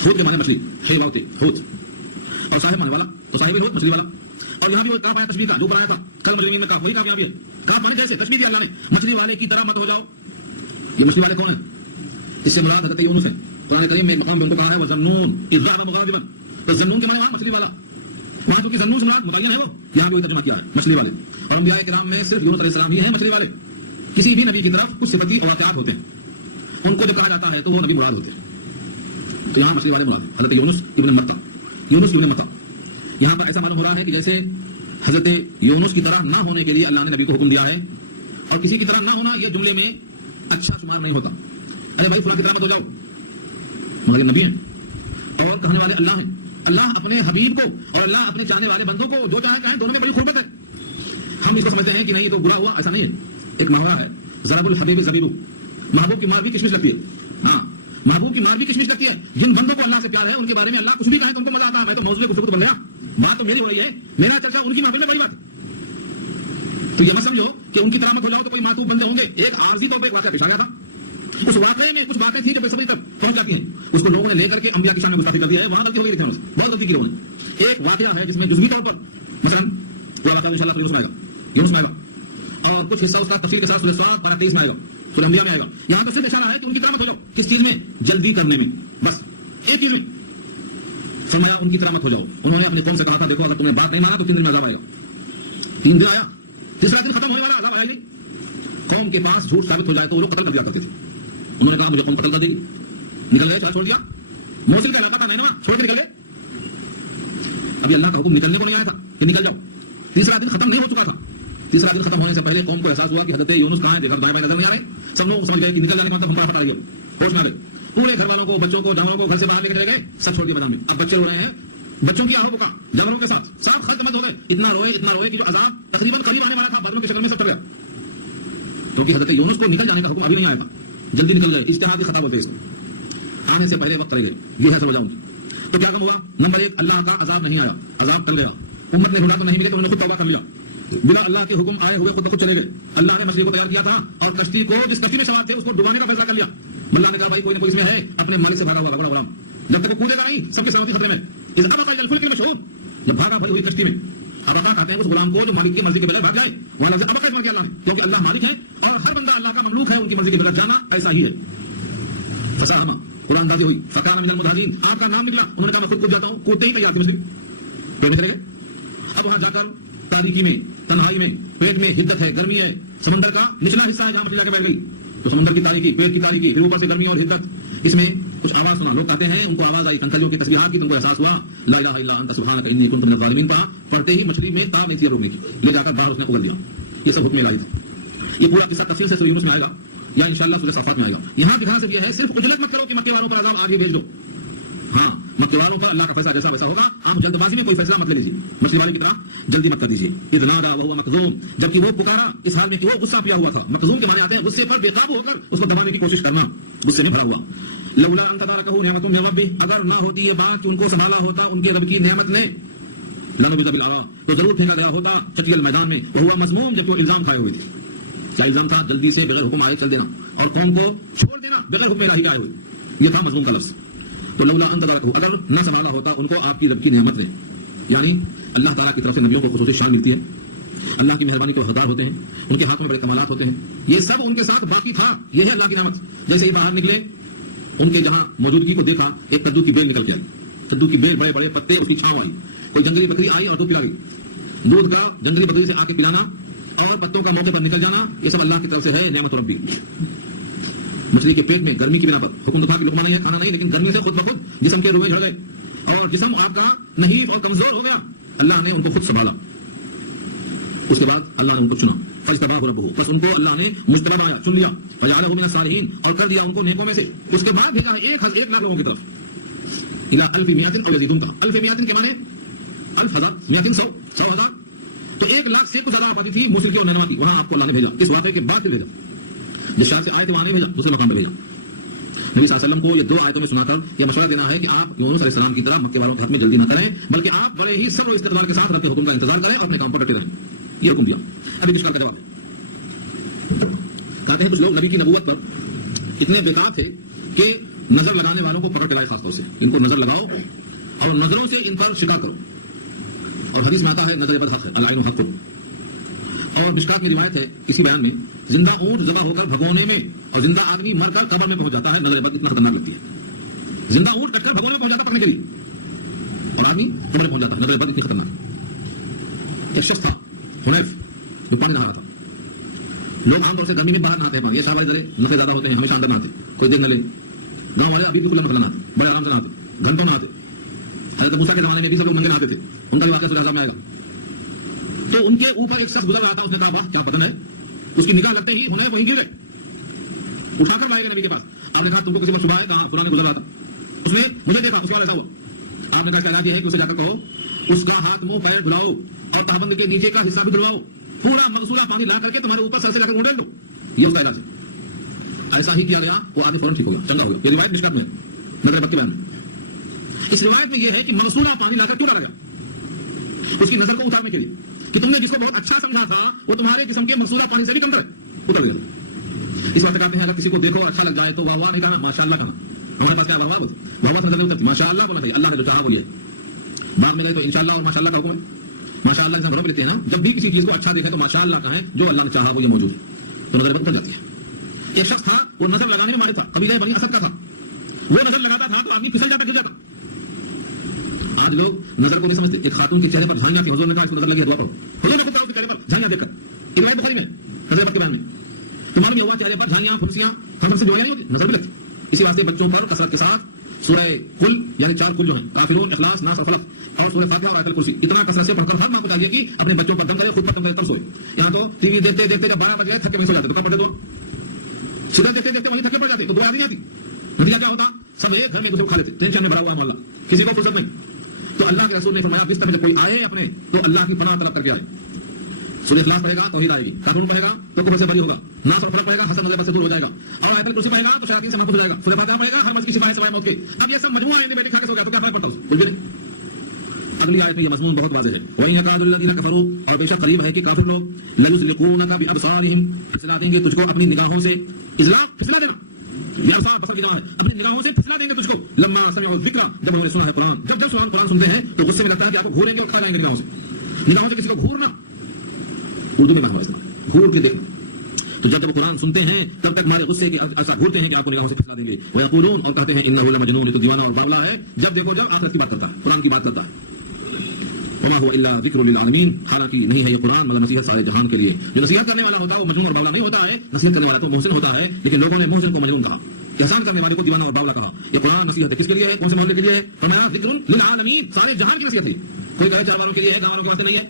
حوت کے معنی مچھلی ہے ہوتے حوت اور صاحب معنی والا تو صاحب الحوت مچھلی والا اور یہاں بھی وہ کہا پایا تشبیہ کا جو بنایا تھا کل مجرمین میں کہا وہی کامیابی ہے کہا معنی جیسے تشبیہ دی اللہ نے مچھلی والے کی طرح مت ہو جاؤ یہ مچھلی والے کون ہیں اس سے مراد حضرت یونس ہے قرآن کریم میں مقام پہ ان کو کہا ہے وَظَنُّونَ إِذْ ذَهَبَ مُغَاضِبًا تو ظنون کے معنی وہاں مچھلی والا وہاں چونکہ ظنون سے مراد متعین ہے وہ یہاں بھی وہی ترجمہ کیا ہے مچھلی والے اور انبیاء کرام میں صرف یونس علیہ السلام ہی ہیں مچھلی والے کسی بھی نبی کی طرف کچھ صفتی اور واقعات ہوتے ہیں ان کو جب کہا جاتا ہے تو وہ نبی مراد ہوتے ہیں تو یہاں مچھلی والے مراد حضرت یونس ابن متا یہاں پر ایسا معلوم ہو رہا ہے کہ جیسے حضرت یونس کی طرح نہ ہونے کے لیے اللہ نے نبی کو حکم دیا ہے اور کسی کی طرح نہ ہونا یہ جملے میں اچھا شمار نہیں ہوتا ارے بھائی فلاں کی طرح مت ہو جاؤ مگر نبی ہیں اور کہنے والے اللہ ہیں اللہ اپنے حبیب کو اور اللہ اپنے چاہنے والے بندوں کو جو چاہے کہیں دونوں میں بڑی قربت ہے ہم اس کو سمجھتے ہیں کہ نہیں یہ تو برا ہوا ایسا نہیں ہے ایک محاورہ ہے ضرب الحبیب زبیب محبوب کی مار بھی کشمش لگتی ہے ہاں محبوب کی مار بھی کشمش لگتی ہے جن بندوں کو اللہ سے پیار ہے ان کے بارے میں اللہ کچھ بھی کہے تو ان کو مزہ آتا ہے میں تو موضوع گفتگو بن گیا بات تو میری ہو رہی ہے میرا چرچا ان کی محبت میں بڑی بات ہے تو یہ مت سمجھو کہ ان کی طرح مت ہو جاؤ تو کوئی معطوف بندے ہوں گے. ایک عارضی طور پہ ایک واقعہ پیش آ گیا تھا. اس واقعے میں کچھ باتیں تھیں جو بے صبری تک پہنچ جاتی ہیں. اس کو لوگوں نے لے کر کے انبیاء کی شان میں گستاخی کر دیا ہے. وہاں غلطی ہو گئی تھی, بہت غلطی کی لوگوں نے. ایک واقعہ ہے جس میں جزوی طور پر مثلا پورا واقعہ انشاءاللہ یونس میں آئے گا, اور کچھ حصہ اس کا تفصیل کے ساتھ سورہ صاد 23 میں آئے گا, سورہ انبیاء میں آئے گا. یہاں پر صرف اشارہ ہے کہ ان کی طرح مت ہو جاؤ. کس چیز میں؟ جلدی کرنے میں. بس ایک چیز میں فرمایا ان کی طرح مت ہو جاؤ. انہوں نے اپنی قوم سے کہا تھا دیکھو اگر تم نے بات نہیں مانا تو 3 دن میں عذاب آئے گا. 3 دن آیا, تیسرا دن ختم ہونے والا, عذاب آیا نہیں. قوم کے پاس جھوٹ ثابت ہو جائے تو وہ لوگ قتل کر دیا کرتے تھے. انہوں نے کہا مجھے قوم قتل کر دے گی. نکل گئے, چھوڑ دیا. موصل کا علاقہ تھا نینوا, چھوڑ کے نکل گئے. ابھی اللہ کا حکم نکلنے کو نہیں آیا تھا کہ نکل جاؤ. تیسرا دن ختم نہیں ہو چکا تھا. تیسرا دن ختم ہونے سے پہلے قوم کو احساس ہوا کہ حضرت یونس کہاں ہے, دیکھا دائیں بائیں نظر نہیں آ رہے. سب لوگ سمجھ گئے کہ نکل جانے کا مطلب ہم پر پڑ گیا, ہوش میں آ گئے. پورے گھر والوں کو, بچوں کو, جانوروں کو گھر سے باہر لے کے چلے گئے, سب چھوڑ دیا میدان میں. اب بچے رو رہے ہیں, بچوں کی آہو پکار جانوروں کے ساتھ, سب خلق مت ہو گئے. اتنا روئے کہ جو عذاب تقریباً قریب آنے والا تھا بادلوں کی شکل میں سب چل گیا. کیونکہ حضرت یونس کو نکل جانے کا حکم ابھی نہیں آیا تھا, جلدی نکل گئے. اجتہادی خطا بولتے اس کو, آنے سے پہلے وقت رہ گئے. یہ ہے سب وجہ. تو کیا کم ہوا؟ نمبر 1, اللہ کا عذاب نہیں آیا, عذاب ٹل گیا. امت نے ڈھونڈا تو نہیں ملے تو انہوں نے خود توبہ کر لیا. بلا اللہ کے حکم آئے ہوئے خود بخود چلے گئے. اللہ نے مچھلی کو تیار کیا تھا اور کشتی کو, جس کشتی میں سوار تھے اس کو ڈبانے کا فیصلہ کر لیا. اللہ نے کہا بھائی کوئی نہ کوئی اس میں ہے اپنے مالک سے بھاگا ہوا بڑا غلام, جب تک وہ کودے گا نہیں سب کے سلامتی خطرے میں. اس ابقا الى الفلك المشحون, جب بھاگا بھری ہوئی کشتی میں. ابقا کہتے ہیں اس غلام کو جو مالک کی مرضی کے بغیر بھاگ جائے. وہاں لفظ ابقا استعمال کیا اللہ نے, کیونکہ اللہ مالک ہے اور ہر بندہ اللہ کا مملوک ہے. ان کی مرضی کے بغیر جانا ایسا ہی ہے. فساہما, قرآن اندازی ہوئی. فکان من المدحضین, آپ کا نام نکلا. انہوں نے کہا میں خود کود جاتا ہوں. کودتے ہی تیار تھے مسلم, پیٹ نکلے گئے. اب وہاں جا کر تاریکی میں, تنہائی میں, پیٹ میں حدت ہے, گرمی ہے. سمندر کا نچلا حصہ ہے جہاں مچھلی جا کے بیٹھ گئی. تو سمندر کی تاریکی, پیٹ کی تاریکی, پھر اوپر سے گرمی اور حدت. اس میں کچھ آواز سنا. لوگ کہتے ہیں ان کو آواز آئی کنکریوں کی تسبیحات کی, تم کو احساس ہوا لا الہ الا انت سبحانک انی کنت من الظالمین. پڑھا, پڑھتے ہی مچھلی میں تاب نہیں تھی روکنے کی, لے جا کر باہر اس نے اگل دیا. یہ سب حکم الہی تھا. یہ پورا قصہ تفصیل سے سورہ یونس میں آئے گا یا انشاءاللہ سورہ صافات میں آئے گا. یہاں دکھانا صرف یہ ہے, صرف عجلت مت کرو کہ مکے والوں پر عذاب آگے بھیج دو. ہاں, مکے والوں پر اللہ کا فیصلہ جیسا ویسا ہوگا. آپ جلد بازی میں کوئی فیصلہ مت لے لیجیے, مچھلی والے کی طرح جلدی مت کر دیجیے. اذ نادى وهو مكظوم, جبکہ وہ پکارا اس حال میں کہ وہ غصہ پیا ہوا تھا. مکظوم کے معنی آتے ہیں غصے پر بے قابو ہو کر اس کو دبانے کی کوشش کرنا, غصے میں بھرا ہوا. لولا ان تداركه نعمة من ربه, اگر نہ ہوتی یہ بات کہ ان کو سنبھالا ہوتا ان کے رب کی نعمت نے, لنبذ بالعراء, تو ضرور پھینکا گیا ہوتا چٹیل میدان میں. وهو مذموم, جبکہ وہ الزام کھائے ہوئے تھے. کیا الزام تھا؟ جلدی سے بغیر حکم آئے چل دینا اور قوم کو چھوڑ دینا بغیر حکم الہی کے آئے ہوئے. یہ تھا مضمون کا لفظ. تو لولا ان تداركه, اگر نہ سنبھالا ہوتا ان کو آپ کی رب کی نعمت نے, یعنی اللہ تعالیٰ کی طرف سے نبیوں کو خصوصی شان ملتی ہے, اللہ کی مہربانی کو حقدار ہوتے ہیں, ان کے ہاتھوں میں بڑے کمالات ہوتے ہیں. یہ سب ان کے ساتھ باقی تھا. یہ ہے اللہ کی نعمت. جیسے ہی باہر نکلے, ان کے جہاں موجودگی کو دیکھا, ایک کدو کی بیل نکل کے آئی. کدو کی بیل, بڑے بڑے پتے, اس کی چھاؤں آئی. کوئی جنگلی بکری آئی اور دودھ پلا گئی. دودھ کا جنگلی بکری سے آ کے پلانا اور پتوں کا موقع پر نکل جانا, یہ سب اللہ کی طرف سے ہے نعمت ربی. مچھلی کے پیٹ میں گرمی کی بنا پر حکم تھا کہ لقمہ نہیں ہے, کھانا نہیں, لیکن گرمی سے خود بخود جسم کے روئے جھڑ گئے اور جسم آپ کا نحیف اور کمزور ہو گیا. اللہ نے ان کو خود سنبھالا. اس کے بعد اللہ نے ان کو چنا. فاجتباہ ربہ, بس ان کو اللہ نے مجتبی بنایا, چن لیا. فجعلہ من الصالحین, اور کر دیا ان کو نیکوں میں سے. اس کے بعد بھیجا 1,00,000 لوگوں کی طرف. الی 1,000 او یزیدون, کا 1,000 کے معنی 1,000 100,000. تو 1,00,000 سے کچھ زیادہ آبادی تھی موصل کی اور نینوا کی. وہاں آپ کو اللہ نے بھیجا. اس واقعے کے بعد بھیجا, جس شان سے آئے تھے وہاں نہیں بھیجا, دوسرے مقام پہ بھیجا. نبی صلی اللہ علیہ وسلم کو یہ 2 آیتوں میں سنا کر یہ مشورہ دینا ہے کہ آپ یونس علیہ السلام کی طرح مکے والوں کے حق میں جلدی نہ کریں, بلکہ آپ بڑے ہی صبر و استقبال کے ساتھ رب کے حکم کا انتظار کریں اور اپنے کام پر ڈٹے رہیں. یہ حکم دیا. ابھی اشکال کا جواب ہے. کہتے ہیں کچھ لوگ نبی کی نبوت پر اتنے بےتاب تھے کہ نظر لگانے والوں کو پکڑ کے لائے. خاص طور سے ان کو نظر لگاؤ اور نظروں سے ان پر شکار کرو. اور حدیث میں آتا ہے نظر بد حق ہے, العین حق. اور مشکات میں روایت ہے کسی بیان میں, زندہ اونٹ ذبح ہو کر بھگونے میں اور زندہ آدمی مر کر قبر میں پہنچ جاتا ہے. نظر بد اتنا خطرناک لگتی ہے. زندہ اونٹ کٹ کر بھگونے میں پہنچ جاتا پکڑنے کے لیے, اور آدمی قبر میں پہنچ جاتا ہے. نظر بد اتنی خطرناک. ایک شخص تھا حنیف, جو پانی نہا رہا تھا. لوگ عام طور سے گرمی میں باہر نہاتے ہیں, یہ شاہ درے نفے زیادہ ہوتے ہیں, ہمیشہ اندر نہاتے, کوئی دیکھ نہ لے. گاؤں والے ابھی بھی کھلے مطلب نہاتے, بڑے آرام سے نہاتے, گھنٹوں نہاتے. حضرت موسیٰ کے زمانے میں بھی سب لوگ ننگے نہاتے تھے. ان کا بھی واقعہ سورہ احزاب میں آئے گا. تو ان کے اوپر ایک شخص گزر رہا تھا. اس نے کہا واہ کیا بدن ہے. اس کی نگاہ لگتے ہی حنیف وہیں گر گئے, اٹھا کر لائے گئے نبی کے پاس. آپ نے کہا تم کو کسی وقت صبح ہے, کہاں فلاں نے گزر رہا تھا. اس نے مجھے دیکھا, اس کے بعد ایسا ہوا. آپ نے کہا کہنا یہ ہے کہ اسے جا کر کہو اس کا ہاتھ منہ پیر دھلاؤ اور تہبند کے نیچے کا حصہ بھی دھلواؤ, پورا مغسولہ پانی لا کر کے تمہارے اوپر سر سے جا کر اونڈیل دو. یہ اس کا علاج ہے. ایسا ہی کیا گیا, وہ آدمی فوراً ٹھیک ہو گیا, چنگا ہو گیا. یہ روایت مشکات میں نظر بد کے بیان میں. اس روایت میں یہ ہے کہ مغسولہ پانی لا کر کیوں ڈالا گیا, اس کی نظر کو اتارنے کے لیے. کہ تم نے جس کو بہت اچھا سمجھا تھا وہ تمہارے جسم کے منصورہ پانی سے بھی کمتر ہے، اتر گیا۔ اس بات کرتے ہیں اگر کسی کو دیکھو اور اچھا لگ جائے تو واہ واہ نہیں کہنا، ماشاء اللہ کہنا۔ ہمارے پاس کیا واہ واہ ہوتی، واہ واہ سے نظر نہیں اترتی، ماشاء اللہ ہونا چاہیے، اللہ نے جو چاہا وہ یہ۔ باغ میں گئے تو انشاءاللہ اور ماشاء اللہ کا حکم ہے، ماشاء اللہ جیسے ہم رب لیتے ہیں نا، جب بھی کسی چیز کو اچھا دیکھیں تو ماشاء اللہ کہیں، جو اللہ نے چاہا وہ یہ موجود ہے، تو نظر اتر جاتی ہے۔ ایک شخص تھا وہ نظر لگانے میں ماہر تھا، قبیلہ بنی اسد کا تھا، وہ نظر لگاتا تھا تو آدمی پھسل جاتا گر جاتا۔ آج لوگ نظر کو نہیں سمجھتے۔ ایک خاتون کے چہرے پر جھائیاں تھی، حضور نے کہا اس کو نظر لگی ہے دعا پڑھو، حضور نے خود اس کے چہرے پر جھائیاں دیکھ کر، روایت بخاری میں حضرت پاک کے بیان میں تو معلوم یہ ہوا چہرے پر جھائیاں پھنسیاں ہم سے جوڑیاں نہیں ہوتی، نظر بھی لگتی۔ اسی واسطے بچوں پر کثرت کے ساتھ سورہ قل یعنی 4 قل جو ہیں کافرون، اخلاص، ناس اور فلق اور سورہ فاتحہ اور آیت الکرسی اتنا کثرت سے پڑھ کر ہر ماں کو چاہیے کہ اپنے بچوں پر دم کرے، خود پر دم کرے تب سوئے۔ یہاں تو ٹی وی دیکھتے دیکھتے جب 12 بج گئے تھکے وہیں سو جاتے تو کب پڑھے دعا، سیدھا دیکھتے دیکھتے وہیں تھکے پڑ جاتے تو دعا نہیں آتی۔ نتیجہ کیا ہوتا، سب ایک گھر میں دوسرے کو کھا لیتے، ٹینشن میں بھرا ہوا محلہ، کسی کو فرصت نہیں۔ تو اللہ کے رسول نے فرمایا بستر میں جب کوئی آئے اپنے تو اللہ کی پناہ طلب کر کے آئے۔ سورہ اخلاص پڑھے گا توحید آئے گی، قانون پڑھے گا تو کفر سے بری ہوگا، ناس اور فلق پڑھے گا حسد نظر سے دور ہو جائے گا، اور آیت الکرسی پڑھے گا تو شیاطین سے محفوظ ہو جائے گا، سورہ فاتحہ پڑھے گا ہر مرض کی شفا ہے سوائے موت کے۔ اب یہ سب مجموعہ ہے، بیٹے کھا کے سو گیا تو کیا فرق پڑتا ہے، کچھ بھی نہیں۔ اگلی آیت میں یہ مضمون بہت واضح ہے، وَإِنْ يَكَادُ الَّذِينَ كَفَرُوا اور بے شک قریب ہے کہ کافر لوگ لَيُزْلِقُونَكَ بِأَبْصَارِهِمْ پھسلا دیں گے تجھ کو اپنی نگاہوں سے، ازلاق پھسلا دینا، یہ ابصار بصر کی جمع ہے، اپنی نگاہوں سے پھسلا دیں گے تجھ کو، لما سمعوا الذکر جب انہوں نے سنا ہے قرآن، جب قرآن سنتے ہیں تو غصے میں لگتا ہے کہ آپ کو گھوریں گے اور کھا جائیں گے نگاہوں سے کسی کو گھورنا، اردو میں معنی ہے گھور کے دیکھنا۔ تو جب وہ قرآن سنتے ہیں تب تک ہمارے غصے کے ایسا گھورتے ہیں کہ آپ کو نگاہوں سے پھسلا دیں گے، وَيَقُولُونَ اور کہتے ہیں إِنَّهُ لَمَجْنُونٌ یہ تو دیوانہ اور باولا ہے، جب دیکھو جب آخرت کی بات کرتا ہے، قرآن کی بات کرتا ہے۔ وما هو الا ذکر للعالمین حالانکہ نہیں ہے یہ قرآن مگر نصیحت سارے جہان کے لیے۔ جو نصیحت کرنے والا ہوتا ہے وہ مجنون اور باولا نہیں ہوتا ہے، نصیحت کرنے والا تو محسن ہوتا ہے، لیکن لوگوں نے محسن کو مجنون کہا، احسان کرنے والے کو دیوانہ اور باولا کہا۔ یہ قرآن نصیحت کس کے لیے ہے، کون سے معاملے کے لیے ہے؟ فرمایا ذکر للعالمین سارے جہان کی نصیحت ہے، کوئی کہے چار والوں کے لیے ہے، گاؤں والوں کے واسطے نہیں ہے،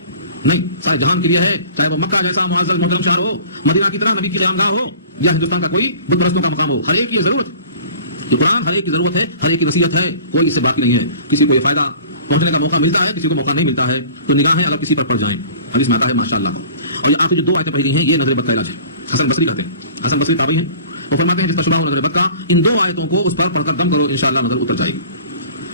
نہیں سارے جہان کے لیے ہے، چاہے وہ مکہ جیسا معزز محترم شہر ہو، مدینہ کی طرح نبی کی قیامگاہ ہو، یا ہندوستان کا کوئی بت پرستوں کا مقام ہو، ہر ایک کی ضرورت ہے، یہ قرآن ہر ایک کی ضرورت ہے، ہر ایک کی نصیحت ہے، کوئی اس سے باقی نہیں ہے۔ کسی کو یہ فائدہ پہنچنے کا موقع ملتا ہے، کسی کو موقع نہیں ملتا ہے، تو نگاہیں اگر کسی پر پڑ جائیں، حدیث میں آتا ہے ماشاء اللہ کو۔ اور یہ آخری جو 2 آیتیں پڑھی ہیں یہ نظر بد کا علاج ہے، حسن بصری کہتے ہیں، حسن بصری تابعی ہیں، وہ فرماتے ہیں جس کا شبہ ہو نظر بد کا، ان 2 آیتوں کو اس پر پڑھ کر دم کرو انشاءاللہ نظر اتر جائے گی۔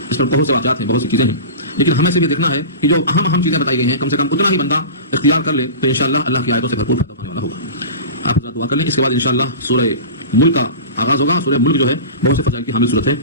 اس پر بہت سے واقعات ہیں، بہت سی چیزیں ہیں، لیکن ہمیں سے بھی دیکھنا ہے کہ جو اہم چیزیں بتائی گئی ہیں کم سے کم اتنا ہی بندہ اختیار کر لے تو انشاءاللہ اللہ کی آیتوں سے بھرپور فائدہ ہونے والا ہوگا۔ آپ دعا کر لیں، اس کے بعد انشاءاللہ سورہ ملک کا آغاز ہوگا۔ سورہ ملک جو ہے بہت سے فضائل کی حامل صورت ہے۔